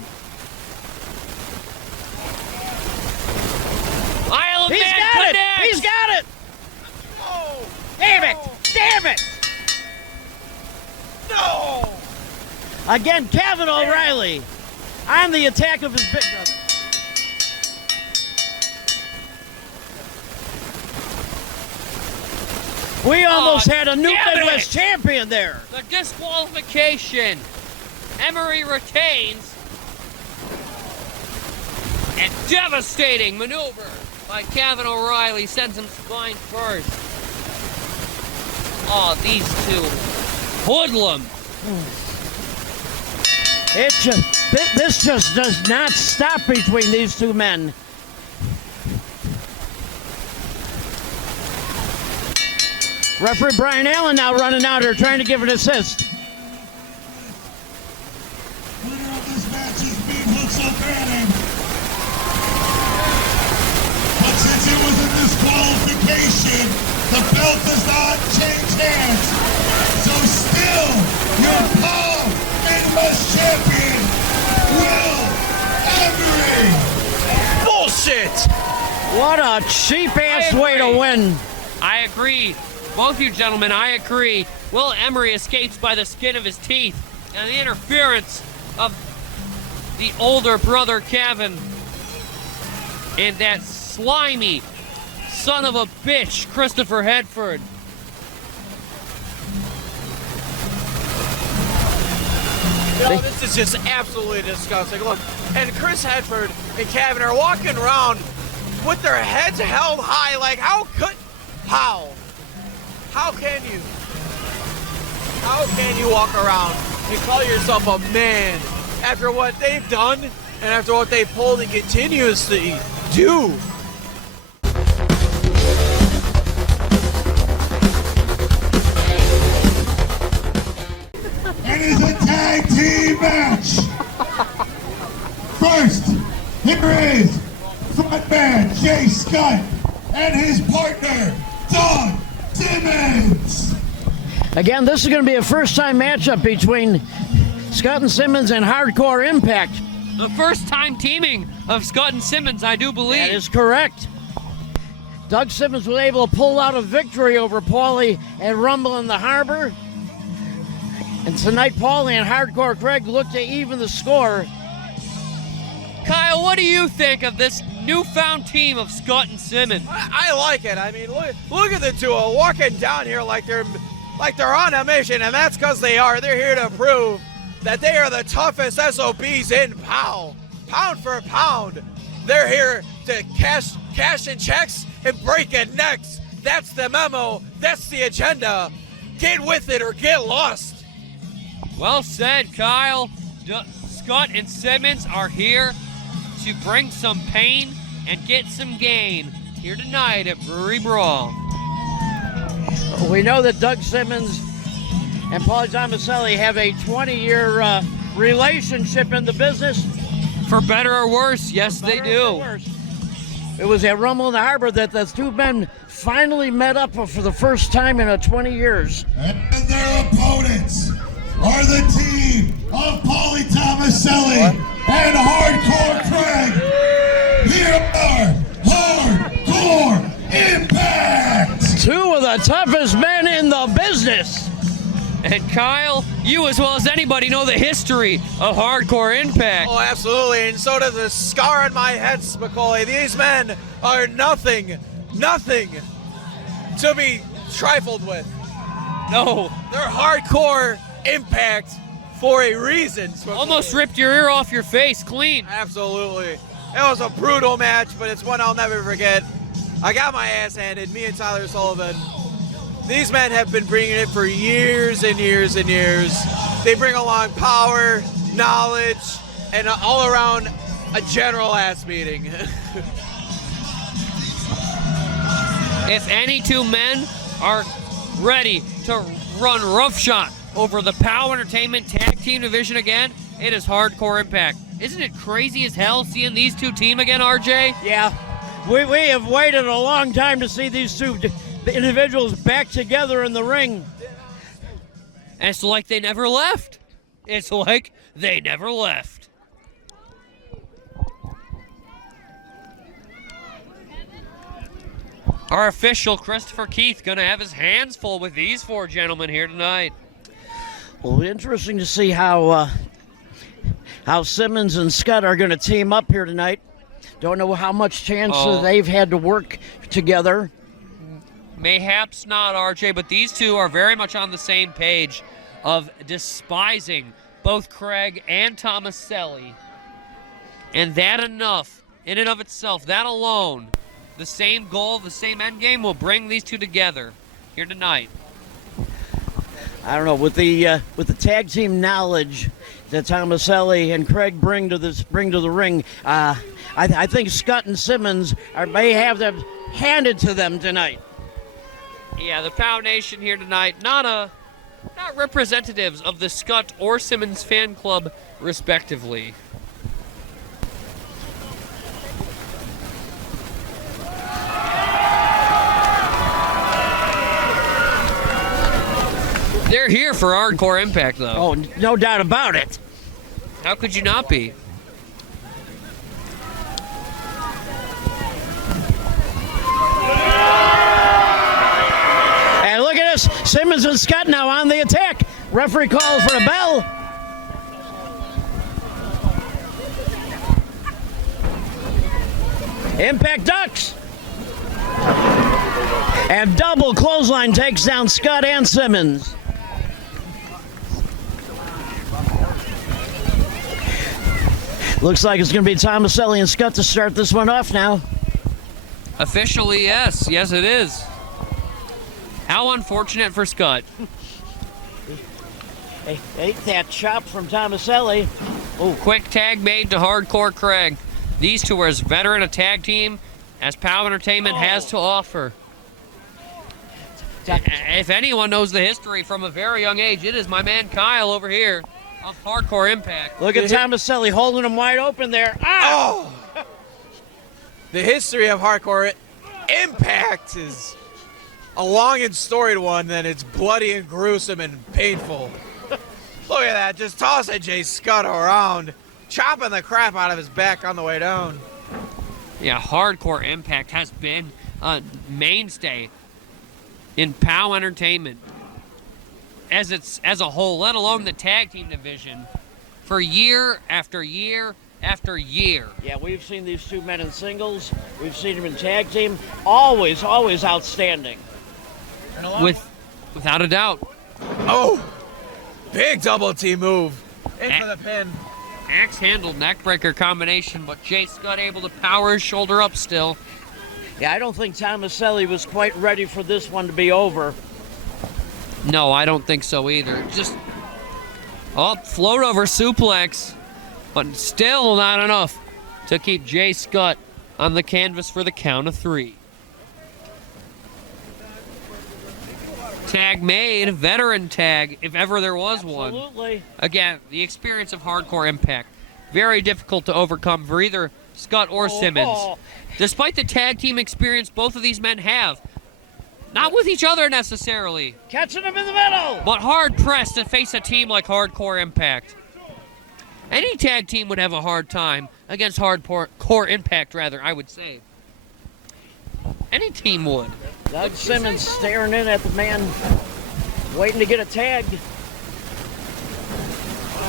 Isle of He's Man got connects. it! He's got it! No! Damn it! Damn it! No! Again, Kavan O'Reilly on the attack of his big brother. We almost had a new damn Midwest it! champion there. The disqualification. Emory retains. And devastating maneuver by Kavan O'Reilly sends him spine first. Oh, these two hoodlum. This just does not stop between these two men. Referee Brian Allen now running out here trying to give an assist. Winner of this match is Meathooks O'Bannon. But since it was a disqualification, the belt does not change hands. So still, your POW Midwest champion, Will Emory. Bullshit! What a cheap-ass way to win. I agree. Both you gentlemen, I agree. Will Emory escapes by the skin of his teeth and the interference of the older brother Kavan and that slimy son of a bitch Christopher Hedford. No, this is just absolutely disgusting. Look, and Chris Hedford and Kavan are walking around with their heads held high. Like, how can you walk around and call yourself a man after what they've done and after what they've pulled and continuously do. It is a tag team match. First, here is frontman Jay Skutt and his partner, Doug Simmons. Again, this is going to be a first-time matchup between Skutt and Simmons and Hardcore Impact. The first time teaming of Skutt and Simmons, I do believe. That is correct. Doug Simmons was able to pull out a victory over Pauly and Rumble in the Harbor. And tonight, Pauly and Hardcore Craig look to even the score. Kyle, what do you think of this newfound team of Skutt and Simmons? I like it. I mean, look at the duo walking down here like they're on a mission, and that's because they are. They're here to prove that they are the toughest SOBs in POW. Pound for pound. They're here to cash in checks and break in necks. That's the memo. That's the agenda. Get with it or get lost. Well said, Kyle. Skutt and Simmons are here to bring some pain and get some gain here tonight at Brewery Brawl. We know that Doug Simmons and Pauly Thomaselli have a 20-year relationship in the business. For better or worse, yes, they Better or do. worse. It was at Rumble in the Harbor that the two men finally met up for the first time in 20 years. And their opponents are the team of Pauly Thomaselli and Hardcore Craig. Here are Hardcore Impact. Two of the toughest men in the business. And Kyle, you as well as anybody know the history of Hardcore Impact. Oh, absolutely, and so does the scar on my head, Macaulay. These men are nothing to be trifled with. No. They're Hardcore Impact for a reason, Macaulay. Almost ripped your ear off your face clean. Absolutely. It was a brutal match, but it's one I'll never forget. I got my ass handed, me and Tyler Sullivan. These men have been bringing it for years and years and years. They bring along power, knowledge, and all around a general ass meeting. If any two men are ready to run roughshod over the POW Entertainment Tag Team Division again, it is Hardcore Impact. Isn't it crazy as hell seeing these two team again, RJ? Yeah, we have waited a long time to see these two individuals back together in the ring. It's like they never left. It's like they never left. Our official, Christopher Keith, gonna have his hands full with these four gentlemen here tonight. Well, interesting to see how Simmons and Skutt are going to team up here tonight. Don't know how much chance they've had to work together. Mayhaps not, RJ, but these two are very much on the same page of despising both Craig and Thomaselli. And that enough, in and of itself, that alone, the same goal, the same end game will bring these two together here tonight. I don't know, with the tag team knowledge that Thomaselli and Craig bring to the ring, I think Skutt and Simmons may have them handed to them tonight. Yeah, the POW Nation here tonight, not representatives of the Skutt or Simmons fan club, respectively. They're here for Hardcore Impact, though. Oh, no doubt about it. How could you not be? And look at this, Simmons and Skutt now on the attack. Referee calls for a bell. Impact ducks. And double clothesline takes down Skutt and Simmons. Looks like it's going to be Thomaselli and Skutt to start this one off now. Officially, yes. Yes, it is. How unfortunate for Skutt. They ate that chop from Thomaselli. Oh, quick tag made to Hardcore Craig. These two are as veteran a tag team as POW Entertainment has to offer. If anyone knows the history from a very young age, it is my man Kyle over here of Hardcore Impact. Look at Thomaselli holding him wide open there. Oh! The history of Hardcore Impact is a long and storied one, and it's bloody and gruesome and painful. Look at that, just tossing Jay Skutt around, chopping the crap out of his back on the way down. Yeah, Hardcore Impact has been a mainstay in POW Entertainment as a whole, let alone the tag team division, for year after year after year. Yeah, we've seen these two men in singles. We've seen them in tag team. Always outstanding. Without a doubt. Oh! Big double T move. In for the pin. Axe handled neckbreaker combination, but Jay Skutt able to power his shoulder up still. Yeah, I don't think Thomaselli was quite ready for this one to be over. No, I don't think so either. Just float over suplex, but still not enough to keep Jay Skutt on the canvas for the count of 3. Tag made, veteran tag, if ever there was one. Absolutely. Again, the experience of Hardcore Impact. Very difficult to overcome for either Skutt or Simmons. Despite the tag team experience both of these men have. Not with each other necessarily, Catching him in the middle. but hard pressed to face a team like Hardcore Impact. Any tag team would have a hard time against Hardcore Impact, rather, I would say. Any team would. Doug Simmons staring in at the man, waiting to get a tag.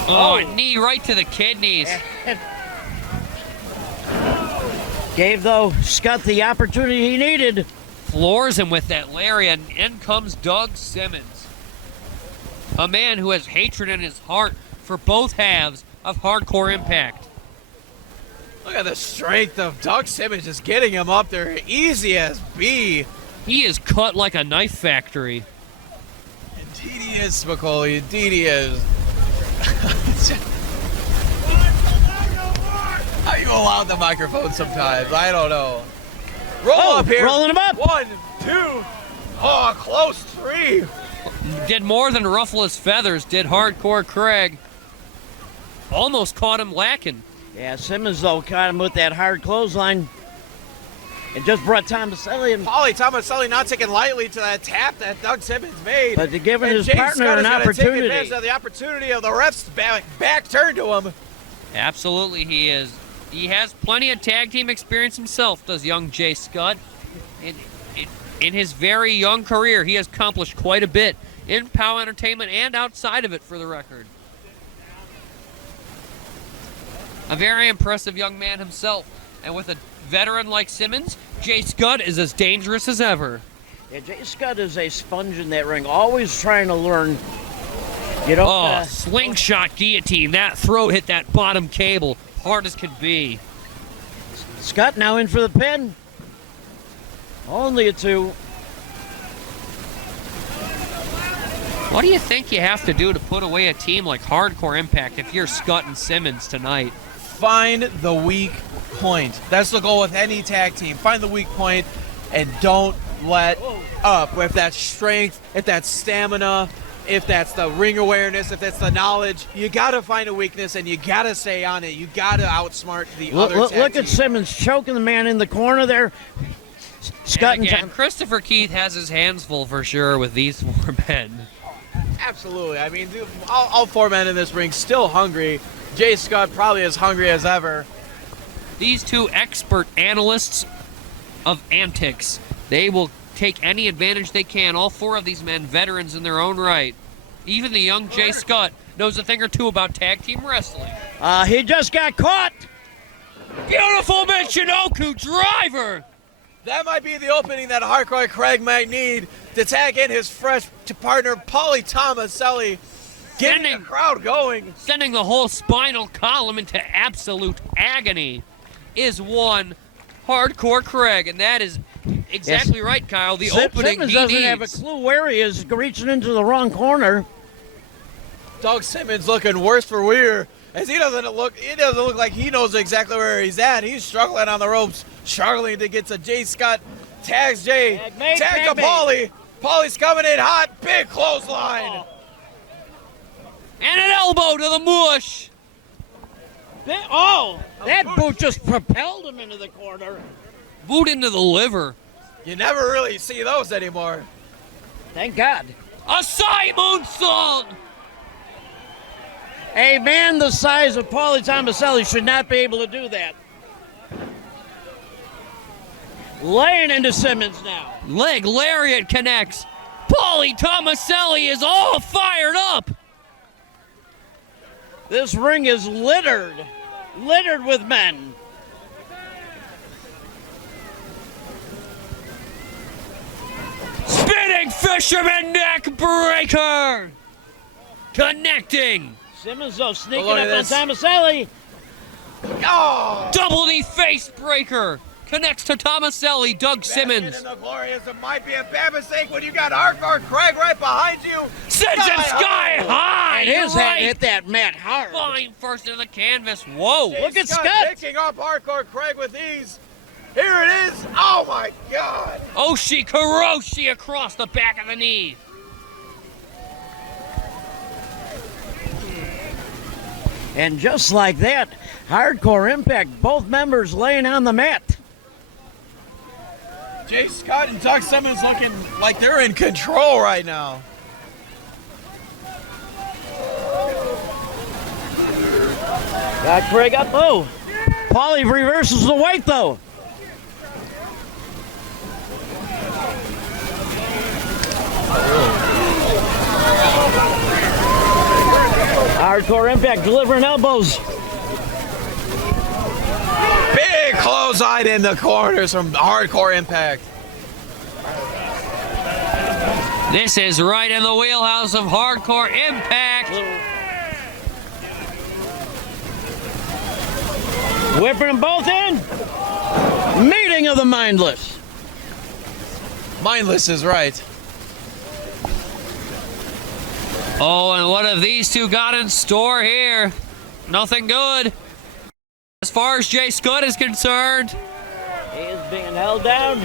Oh, knee right to the kidneys. Gave, though, Skutt the opportunity he needed. Floors him with that lariat, and in comes Doug Simmons. A man who has hatred in his heart for both halves of Hardcore Impact. Look at the strength of Doug Simmons just getting him up there easy as B. He is cut like a knife factory. Indeed he is, Spicoli. Indeed he is. How you allow the microphone sometimes? I don't know. Roll up here. Rolling him up. 1, 2. Oh, close 3. Did more than ruffle his feathers, did Hardcore Craig. Almost caught him lacking. Yeah, Simmons, though, caught him with that hard clothesline. It just brought Thomaselli and Pauly Thomaselli not taking lightly to that tap that Doug Simmons made. But to give And his Jay partner Skutt an is gonna opportunity. Take advantage of the opportunity of the ref's back turn to him. Absolutely he is. He has plenty of tag team experience himself, does young Jay Skutt. In his very young career, he has accomplished quite a bit in POW Entertainment and outside of it, for the record. A very impressive young man himself. And with a veteran like Simmons, Jay Skutt is as dangerous as ever. Yeah, Jay Skutt is a sponge in that ring, always trying to learn. You know, slingshot guillotine. That throat hit that bottom cable. Hard as could be. Skutt now in for the pin. Only a 2. What do you think you have to do to put away a team like Hardcore Impact if you're Skutt and Simmons tonight? Find the weak point. That's the goal with any tag team. Find the weak point and don't let up. If that's strength, if that's stamina, if that's the ring awareness, if that's the knowledge, you got to find a weakness and you got to stay on it. You got to outsmart the other tag Look team. at Simmons choking the man in the corner there. Skutt And again, Christopher Keith has his hands full for sure with these 4 men. Absolutely. I mean, dude, all 4 men in this ring still hungry. Jay Skutt probably as hungry as ever. These 2 expert analysts of antics, they will take any advantage they can. All 4 of these men, veterans in their own right. Even the young Jay Skutt knows a thing or two about tag team wrestling. he just got caught. Beautiful Michinoku driver! That might be the opening that Hardcore Craig might need to tag in his fresh partner, Pauly Thomaselli, getting the crowd going. Sending the whole spinal column into absolute agony is one Hardcore Craig, and that is exactly right, Kyle. The opening Simmons he doesn't needs. have a clue where he is, reaching into the wrong corner. Doug Simmons looking worse for wear as he doesn't look like he knows exactly where he's at. He's struggling on the ropes, struggling to get to Jay Skutt. Tags Jay, tag to Pauly. Pauly's coming in hot, big clothesline. And an elbow to the mush. That boot just propelled him into the corner. Boot into the liver. You never really see those anymore. Thank God. A side moonsault. A man the size of Pauly Thomaselli should not be able to do that. Laying into Simmons now. Leg lariat connects. Pauly Thomaselli is all fired up. This ring is littered with men. Spinning fisherman neck breaker. Connecting. Simmons though sneaking Look up at on this. Thomaselli. Oh! Double knee face breaker. Connects to Thomaselli, Doug Simmons. In the glorious, it might be a bad mistake when you got Hardcore Craig right behind you. Sends him sky high. And You're his head right. hit that mat hard. Flying first into the canvas. Whoa. Look at Skutt Skutt. picking up Hardcore Craig with ease. Here it is. Oh my God. Oshi Karoshi across the back of the knee. And just like that, Hardcore Impact, both members laying on the mat. Jay Skutt and Doug Simmons looking like they're in control right now. Got Craig up low. Pauly reverses the weight though. Hardcore Impact delivering elbows. Big clothesline in the corners from Hardcore Impact. This is right in the wheelhouse of Hardcore Impact. Whipping them both in. Meeting of the mindless. Mindless is right. Oh, and what have these two got in store here? Nothing good. As far as Jay Skutt is concerned. He is being held down.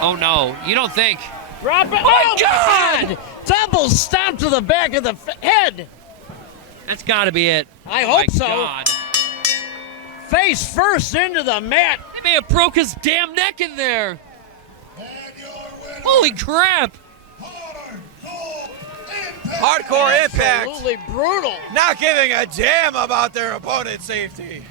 Oh no, you don't think. Drop it. Oh, God! Double stomp to the back of the head. That's gotta be it. I Oh hope my so. God. Face first into the mat. They may have broke his damn neck in there. And your winner, Holy crap. Hardcore Impact. Absolutely brutal. Not giving a damn about their opponent's safety.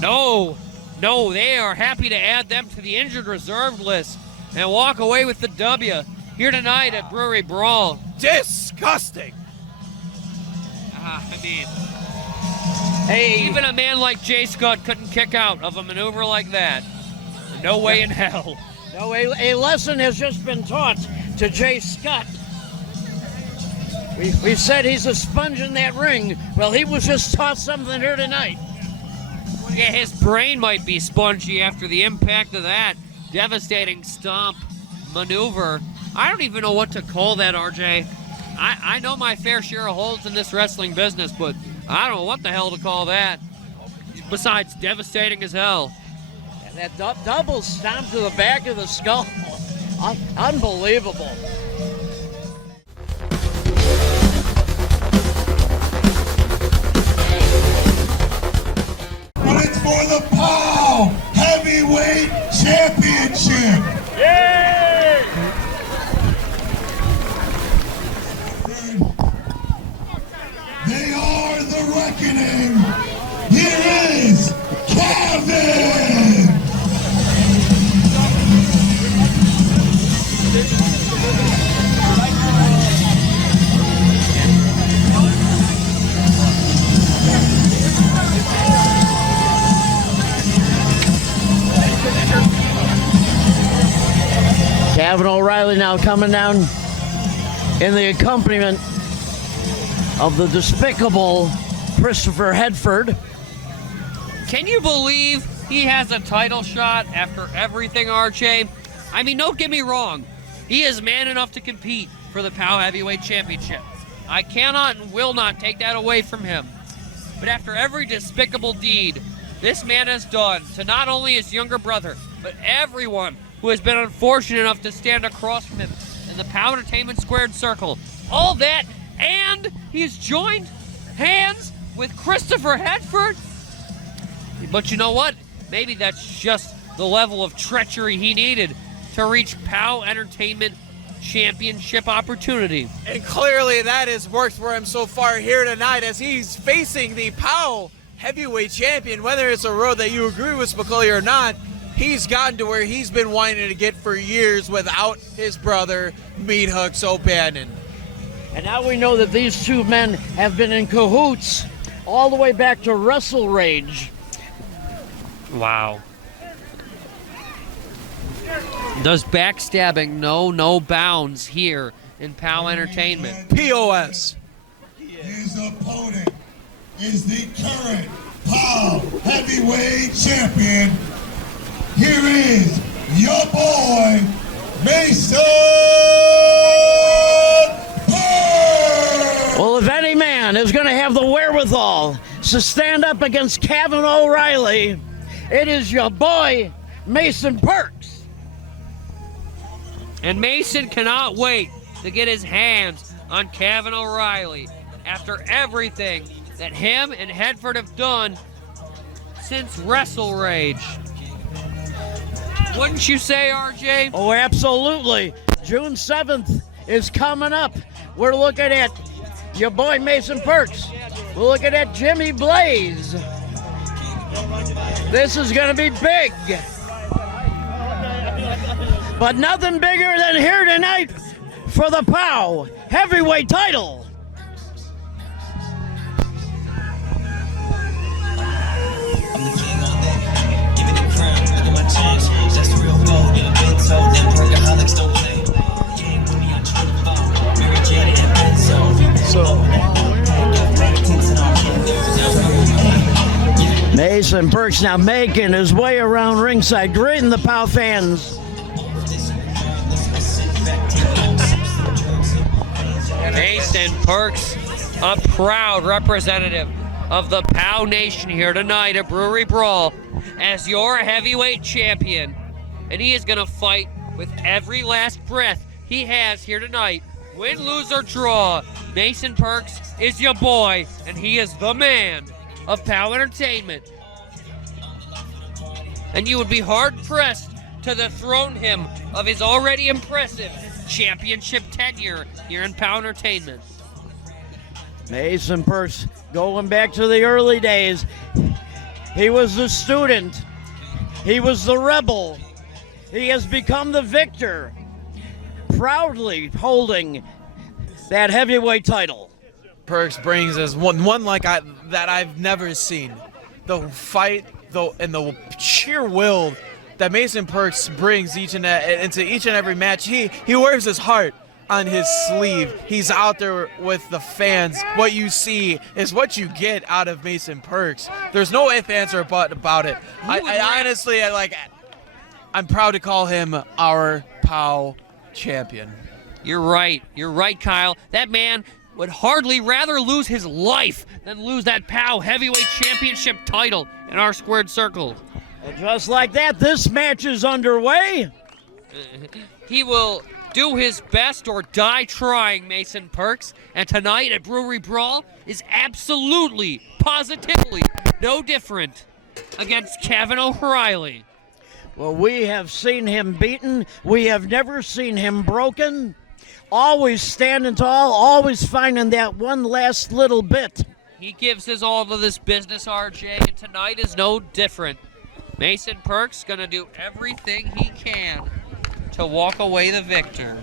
No, they are happy to add them to the injured reserve list and walk away with the W here tonight at Brewery Brawl. Disgusting. I mean, Hey, even a man like Jay Skutt couldn't kick out of a maneuver like that. No way in hell. no, a lesson has just been taught to Jay Skutt. We said he's a sponge in that ring. Well, he was just taught something here tonight. Yeah, his brain might be spongy after the impact of that devastating stomp maneuver. I don't even know what to call that, RJ. I know my fair share of holes in this wrestling business, but I don't know what the hell to call that. Besides devastating as hell. And that double stomp to the back of the skull. Unbelievable. and it's for the POW Heavyweight Championship. Yay! They are the Reckoning. Here is Kavan. Kavan O'Reilly now coming down in the accompaniment of the despicable Christopher Hedford. Can you believe he has a title shot after everything, RJ? I mean, don't get me wrong. He is man enough to compete for the POW Heavyweight Championship. I cannot and will not take that away from him. but after every despicable deed this man has done to not only his younger brother, but everyone who has been unfortunate enough to stand across from him in the POW Entertainment Squared Circle. All that, and he's joined hands with Christopher Hedford. But you know what? Maybe that's just the level of treachery he needed to reach POW Entertainment Championship opportunity. And clearly that has worked for him so far here tonight as he's facing the POW heavyweight champion. Whether it's a road that you agree with, Spicoli, or not, he's gotten to where he's been wanting to get for years without his brother, Meathooks O'Bannon. And now we know that these two men have been in cahoots all the way back to Wrestle Rage. Wow. Does backstabbing know no bounds here in POW Entertainment? POS. His opponent is the current POW heavyweight champion. Here is your boy, Mason Percs. Well, if any man is going to have the wherewithal to stand up against Kavan O'Reilly, it is your boy, Mason Percs. And Mason cannot wait to get his hands on Kavan O'Reilly after everything that him and Hedford have done since Wrestle Rage. Wouldn't you say, RJ? Oh, absolutely. June 7th is coming up. We're looking at your boy Mason Percs. We're looking at Jimmy Blaze. This is going to be big. But nothing bigger than here tonight for the POW heavyweight title. I'm the king all day. Give me the crown, look at my change. That's real gold, yeah, been told. Them perkaholics don't play. Game with me on 25. Mary Jane and Benzo. Mason Percs now making his way around ringside, greeting the POW fans. Mason Percs, a proud representative of the POW Nation here tonight at Brewery Brawl as your heavyweight champion. And he is going to fight with every last breath he has here tonight. Win, lose, or draw, Mason Percs is your boy, and he is the man of POW Entertainment. And you would be hard-pressed to dethrone him of his already impressive championship tenure here in POW Entertainment. Mason Percs going back to the early days. He was the student. He was the rebel. He has become the victor, proudly holding that heavyweight title. Percs brings us one like that I've never seen. The fight, and the sheer will that Mason Percs brings into each and every match. He wears his heart on his sleeve. He's out there with the fans. What you see is what you get out of Mason Percs. There's no ifs, ands, or buts about it. I honestly, I'm proud to call him our POW champion. You're right, Kyle. That man would hardly rather lose his life than lose that POW heavyweight championship title in our squared circle. And just like that, this match is underway. He will do his best or die trying, Mason Percs. And tonight at Brewery Brawl is absolutely, positively no different against Kavan O'Reilly. Well, we have seen him beaten. We have never seen him broken. Always standing tall, always finding that one last little bit. He gives his all to this business, RJ, and tonight is no different. Mason Percs gonna do everything he can to walk away the victor.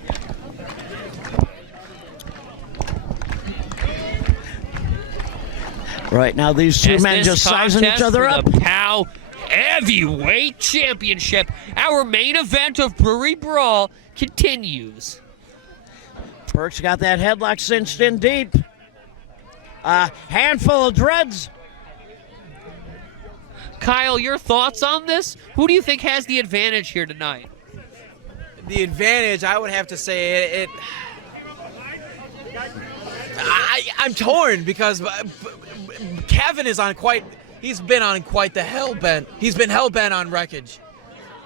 Right now, these two men just sizing each other up. The POW Heavyweight Championship. Our main event of Brewery Brawl continues. Percs got that headlock cinched in deep. A handful of dreads. Kyle, your thoughts on this? Who do you think has the advantage here tonight? The advantage, I would have to say I'm torn because Kavan is on he's been on quite the hell-bent. He's been hell-bent on wreckage.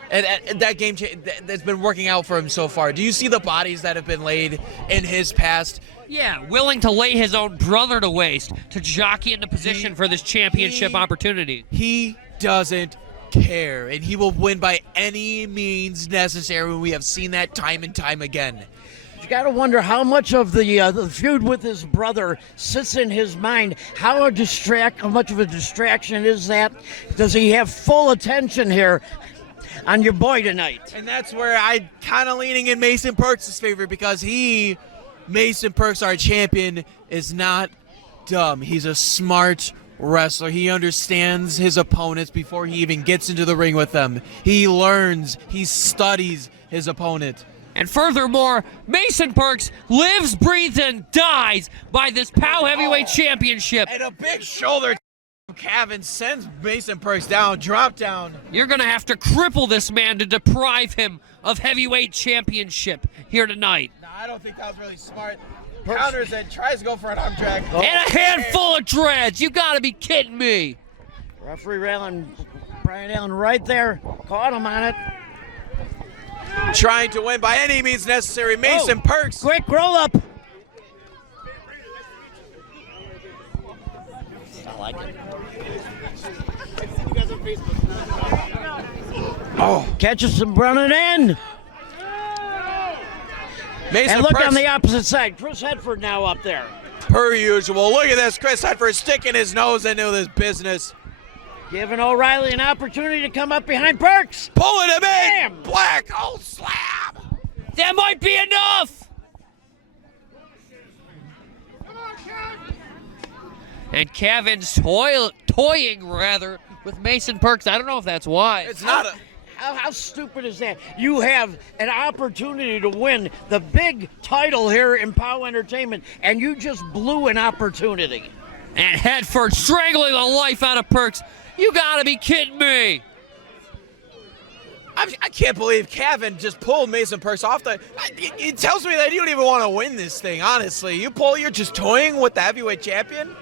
And that game that's been working out for him so far. Do you see the bodies that have been laid in his past? Yeah, willing to lay his own brother to waste to jockey into position for this championship opportunity. He doesn't care, and he will win by any means necessary. We have seen that time and time again. You got to wonder how much of the feud with his brother sits in his mind. How much of a distraction is that? Does he have full attention here on your boy tonight? And that's where I kind of leaning in Mason Percs' favor, because Mason Percs, our champion, is not dumb. He's a smart wrestler. He understands his opponents before he even gets into the ring with them. He learns, he studies his opponent. And furthermore, Mason Percs lives, breathes, and dies by this POW Heavyweight Championship. And a big shoulder Kavan sends Mason Percs down, drop down. You're going to have to cripple this man to deprive him of heavyweight championship here tonight. No, I don't think that was really smart. Counters and tries to go for an arm drag. And a handful of dreads. You got to be kidding me. Referee Brian Allen right there. Caught him on it. Trying to win by any means necessary. Mason Percs. Quick roll up. I like it. Catches him running in. Mason And look Percs, on the opposite side. Chris Hedford now up there. per usual. Look at this. Chris Hedford sticking his nose into this business. Giving O'Reilly an opportunity to come up behind Percs. Pulling him in. Bam! Black hole slam. That might be enough. And Kavan's toying with Mason Percs. I don't know if that's wise. It's not a... How stupid is that? You have an opportunity to win the big title here in POW Entertainment, and you just blew an opportunity. And Hedford strangling the life out of Percs. You gotta be kidding me. I can't believe Kavan just pulled Mason Percs off the... It tells me that you don't even want to win this thing, honestly. You're just toying with the heavyweight champion?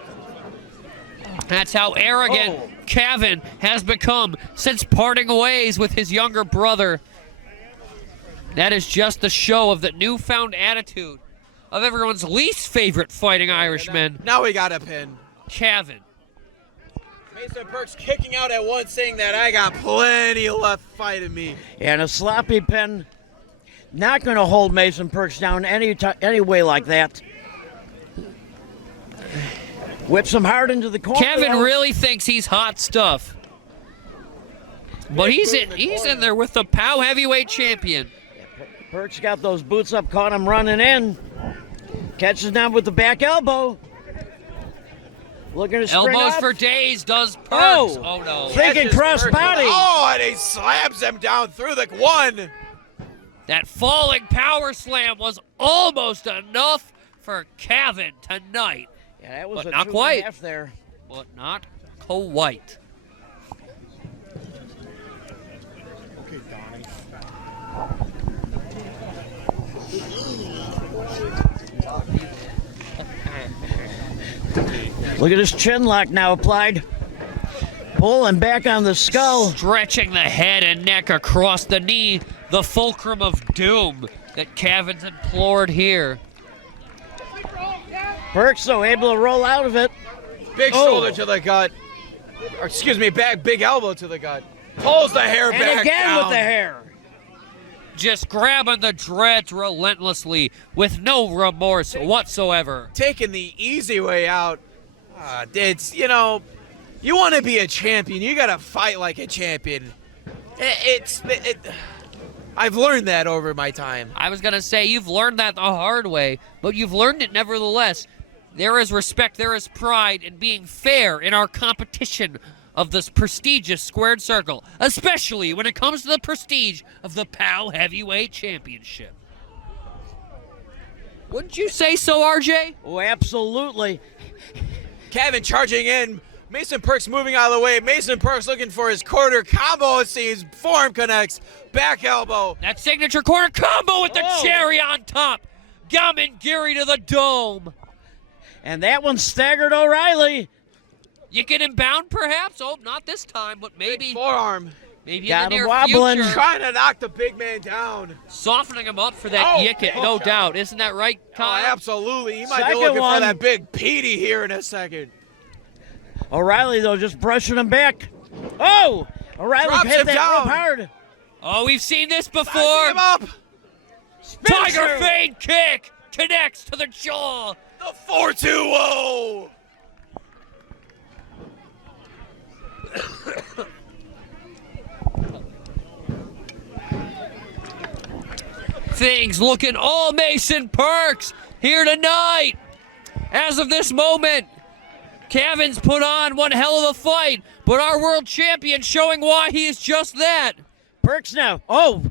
That's how arrogant Kavan has become since parting ways with his younger brother. That is just the show of the newfound attitude of everyone's least favorite fighting Irishman, Now we got a pin. Kavan. Mason Percs kicking out at once, saying that I got plenty left fighting me. And a sloppy pin. Not going to hold Mason Percs down any way like that. Whips him hard into the corner. Kavan really thinks he's hot stuff. But he's in there with the POW heavyweight champion. Percs got those boots up, caught him running in. Catches down with the back elbow. Looking to spring Elbows up. for days does Percs. Oh no. Thinking cross body. Oh, and he slams him down through the one. That falling power slam was almost enough for Kavan tonight. Yeah, that was But a not 2.5 quite. there. But not quite. Okay, Donnie. Look at his chin lock now applied. Pulling back on the skull. Stretching the head and neck across the knee, the fulcrum of doom that Kavan's implored here. Percs, though, able to roll out of it. Big shoulder to the gut. Or, excuse me, big elbow to the gut. Pulls the hair And back again down. with the hair. Just grabbing the dreads relentlessly with no remorse whatsoever. Taking the easy way out. It's, you want to be a champion. You got to fight like a champion. I've learned that over my time. I was going to say, you've learned that the hard way, but you've learned it nevertheless. There is respect, there is pride in being fair in our competition of this prestigious squared circle, especially when it comes to the prestige of the POW Heavyweight Championship. Wouldn't you say so, RJ? Oh, absolutely. Kavan charging in. Mason Percs moving out of the way. Mason Percs looking for his quarter combo. It seems forearm connects. Back elbow. That signature corner combo with the cherry on top. Gammon Gary to the dome. And that one staggered O'Reilly. You get him bound, perhaps? Oh, not this time, but maybe. Forearm. Maybe Got in the him near wobbling. future. Trying to knock the big man down. Softening him up for that Oh, yicket, oh, no God. doubt. Isn't that right, Oh, Kyle? absolutely. He might be Second looking for one. that big Petey here in a second. O'Reilly, though, just brushing him back. Oh! O'Reilly Drops hit him that down. rope hard. Oh, we've seen this Sizing before. him up. Tiger Spencer. fade kick connects to the jaw. The 4-2-0. Things looking all Mason Percs here tonight. As of this moment, Kavan's put on one hell of a fight, but our world champion showing why he is just that. Percs now. Oh!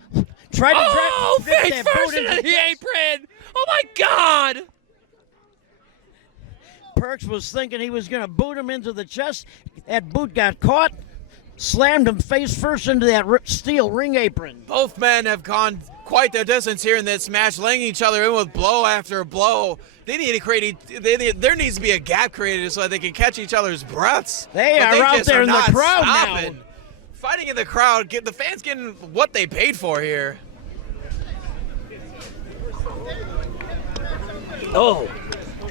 Try to Oh, fit face that boot first into into the chest. apron. Oh my God. Percs was thinking he was going to boot him into the chest. That boot got caught, slammed him face first into that steel ring apron. Both men have gone quite the distance here in this match, laying each other in with blow after blow. They need to create. There needs to be a gap created so that they can catch each other's breaths. They But are out just there in the not crowd now. stopping. Fighting in the crowd, get the fans getting what they paid for here. Oh.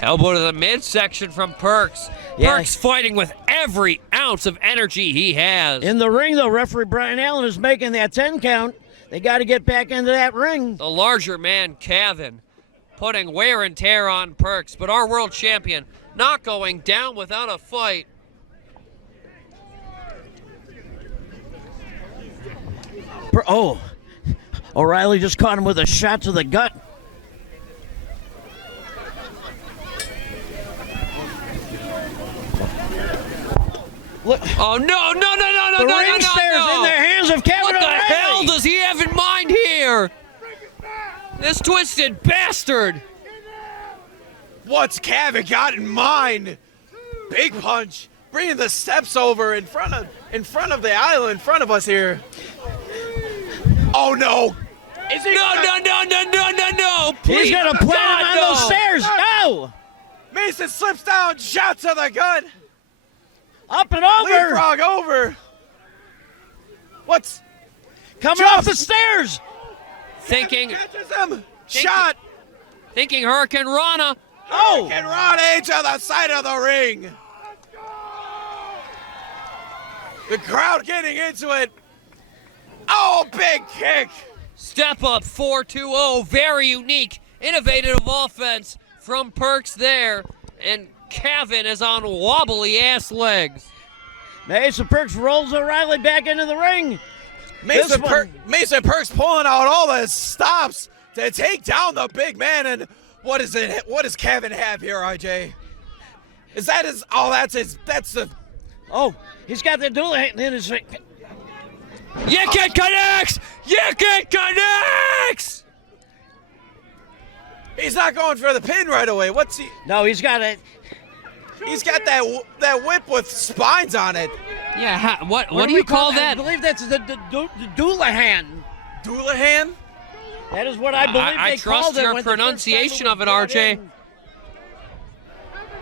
Elbow to the midsection from Percs. Yeah. Percs fighting with every ounce of energy he has. In the ring, though, referee Brian Allen is making that 10 count. They got to get back into that ring. The larger man, Kavan, putting wear and tear on Percs, but our world champion not going down without a fight. Oh, O'Reilly just caught him with a shot to the gut. Look, Oh, no, the ring stairs in the hands of Kevin What the O'Reilly. hell does he have in mind here? This twisted bastard. What's Kavan got in mind? Big punch, bringing the steps over in front of the aisle in front of us here. Oh no! Is he No. Please. He's going to plant God, him on no. those stairs. No! Mason slips down, shot to the gut, Up and over. leapfrog over. What's Coming Jump. off the stairs. Thinking catches him? Shot. Hurricane Rana. Oh! And Ronnie to the side of the ring. The crowd getting into it. Oh, big kick. Step up 4-2-0. Very unique, innovative offense from Percs there. And Kavan is on wobbly ass legs. Mason Percs rolls O'Reilly back into the ring. Mason This one- Percs pulling out all the stops to take down the big man. And what is it? What does Kavan have here, RJ? Is that his? Oh, that's his. That's the. Oh, he's got the dual hand in his ring. Yicket connects! Yicket connects! He's not going for the pin right away. What's he? No, he's got it. He's got that whip with spines on it. Yeah, what do you call I that? believe that's the Doulahan. Doulahan? That is what I believe I they trust called it your when the first pronunciation time of it, was brought RJ. in.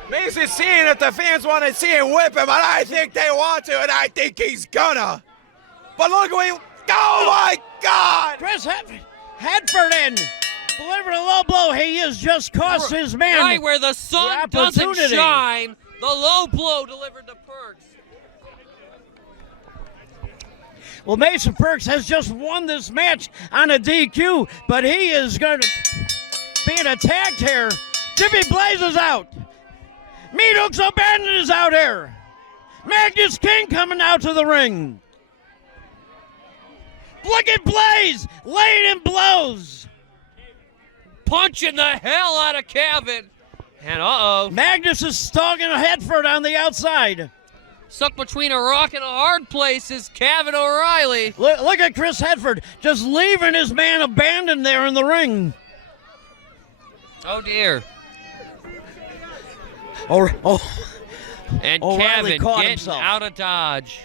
Mason's seeing if the fans want to see him whip him, and I think they want to, and I think he's gonna. But look at him. Oh my God! Chris Hedford in. Delivering a low blow. He has just cost his man. Right where the sun the doesn't opportunity. shine, the low blow delivered to Percs. Well, Mason Percs has just won this match on a DQ, but he is going to be attacked here. Jimmy Blaze is out. Meathooks Abandon is out here. Magnus King coming out to the ring. Look at Blaze laying in blows. Punching the hell out of Kavan. And Magnus is stalking Hedford on the outside. stuck between a rock and a hard place is Kavan O'Reilly. Look at Chris Hedford just leaving his man abandoned there in the ring. Oh dear. Oh. And O'Reilly Kavan caught getting himself. out of dodge.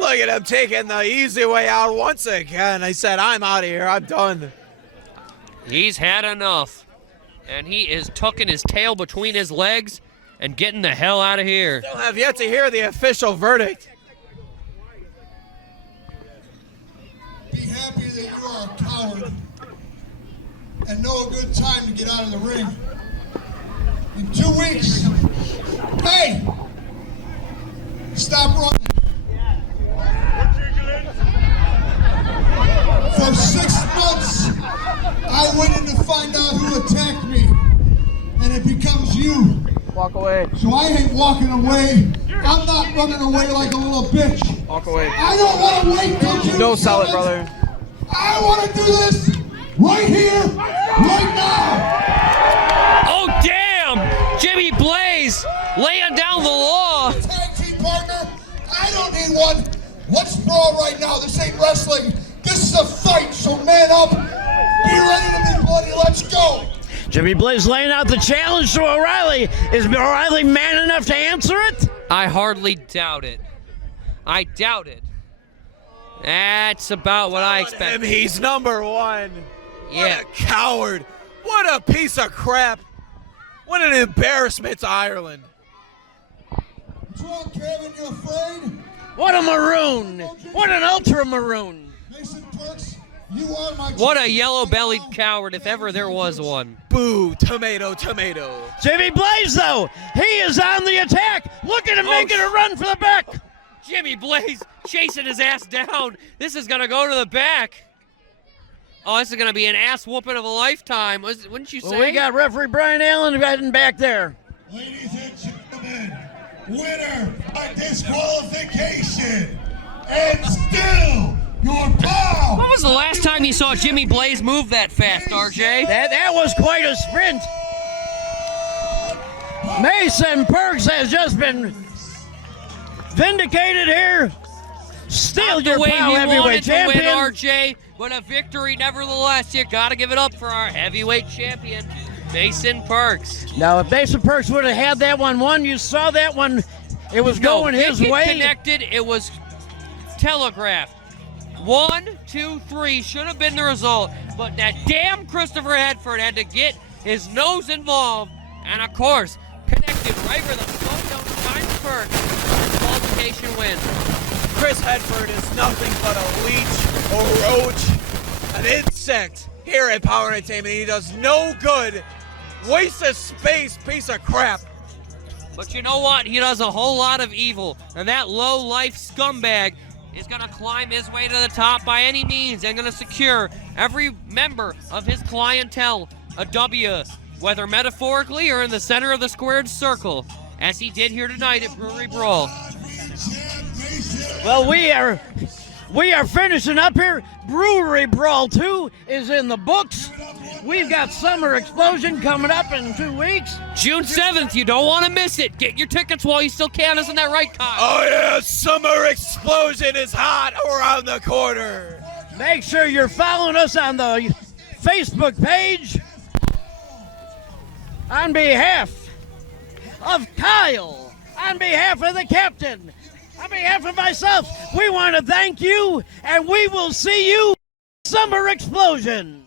Look at him taking the easy way out once again. I said, I'm out of here. I'm done. He's had enough. And he is tucking his tail between his legs and getting the hell out of here. Still have yet to hear the official verdict. Be happy that you are a coward and know a good time to get out of the ring. In 2 weeks, hey, stop running. For 6 months, I waited to find out who attacked me, and it becomes you. Walk away. So I ain't walking away. I'm not running away like a little bitch. Walk away. I don't want to wait till June No solid, 7th. brother. I want to do this right here, right now. Oh, damn! Jimmy Blaze laying down the law. Tag team partner, I don't need one. Let's brawl right now. This ain't wrestling. This is a fight, so man up. Be ready to be bloody. Let's go. Jimmy Blaze laying out the challenge to O'Reilly. Is O'Reilly man enough to answer it? I hardly doubt it. I doubt it. That's about what I And expect. he's number one. Yeah. What a coward. What a piece of crap. What an embarrassment to Ireland. What's wrong, Kavan? You afraid? What a maroon. What an ultra maroon. Mason Percs, you are my What a yellow-bellied coward, if ever there was one. Boo, tomato, tomato. Jimmy Blaze, though, he is on the attack. Look at him making a run for the back. Jimmy Blaze chasing his ass down. This is going to go to the back. Oh, this is going to be an ass whooping of a lifetime. Wouldn't you say? Well, we got referee Brian Allen heading back there. Ladies and gentlemen, winner by disqualification, and still your pal. When was the last time you saw Jimmy Blaze move that fast, RJ? That was quite a sprint. Mason Percs has just been vindicated here. Still Not the your way POW he heavyweight wanted champion. to win, RJ, but a victory nevertheless. You got to give it up for our heavyweight champion, Mason Percs. Now, if Mason Percs would have had that one won, you saw that one. It was going his It way. connected. It was telegraphed. 1, 2, 3 should have been the result, but that damn Christopher Hedford had to get his nose involved, and of course, connected right where the phone don't find Percs. Qualification win. Chris Hedford is nothing but a leech, a roach, an insect here at Power Entertainment. He does no good. Waste of space, piece of crap. But you know what? He does a whole lot of evil, and that low-life scumbag is going to climb his way to the top by any means and going to secure every member of his clientele a W, whether metaphorically or in the center of the squared circle, as he did here tonight at Brewery Brawl. Well, we are finishing up here. Brewery Brawl 2 is in the books. We've got Summer Explosion coming up in 2 weeks. June 7th, you don't want to miss it. Get your tickets while you still can, isn't that right, Kyle? Oh yeah, Summer Explosion is hot around the corner. Make sure you're following us on the Facebook page. On behalf of Kyle, on behalf of the captain, on behalf of myself, we want to thank you, and we will see you Summer Explosion.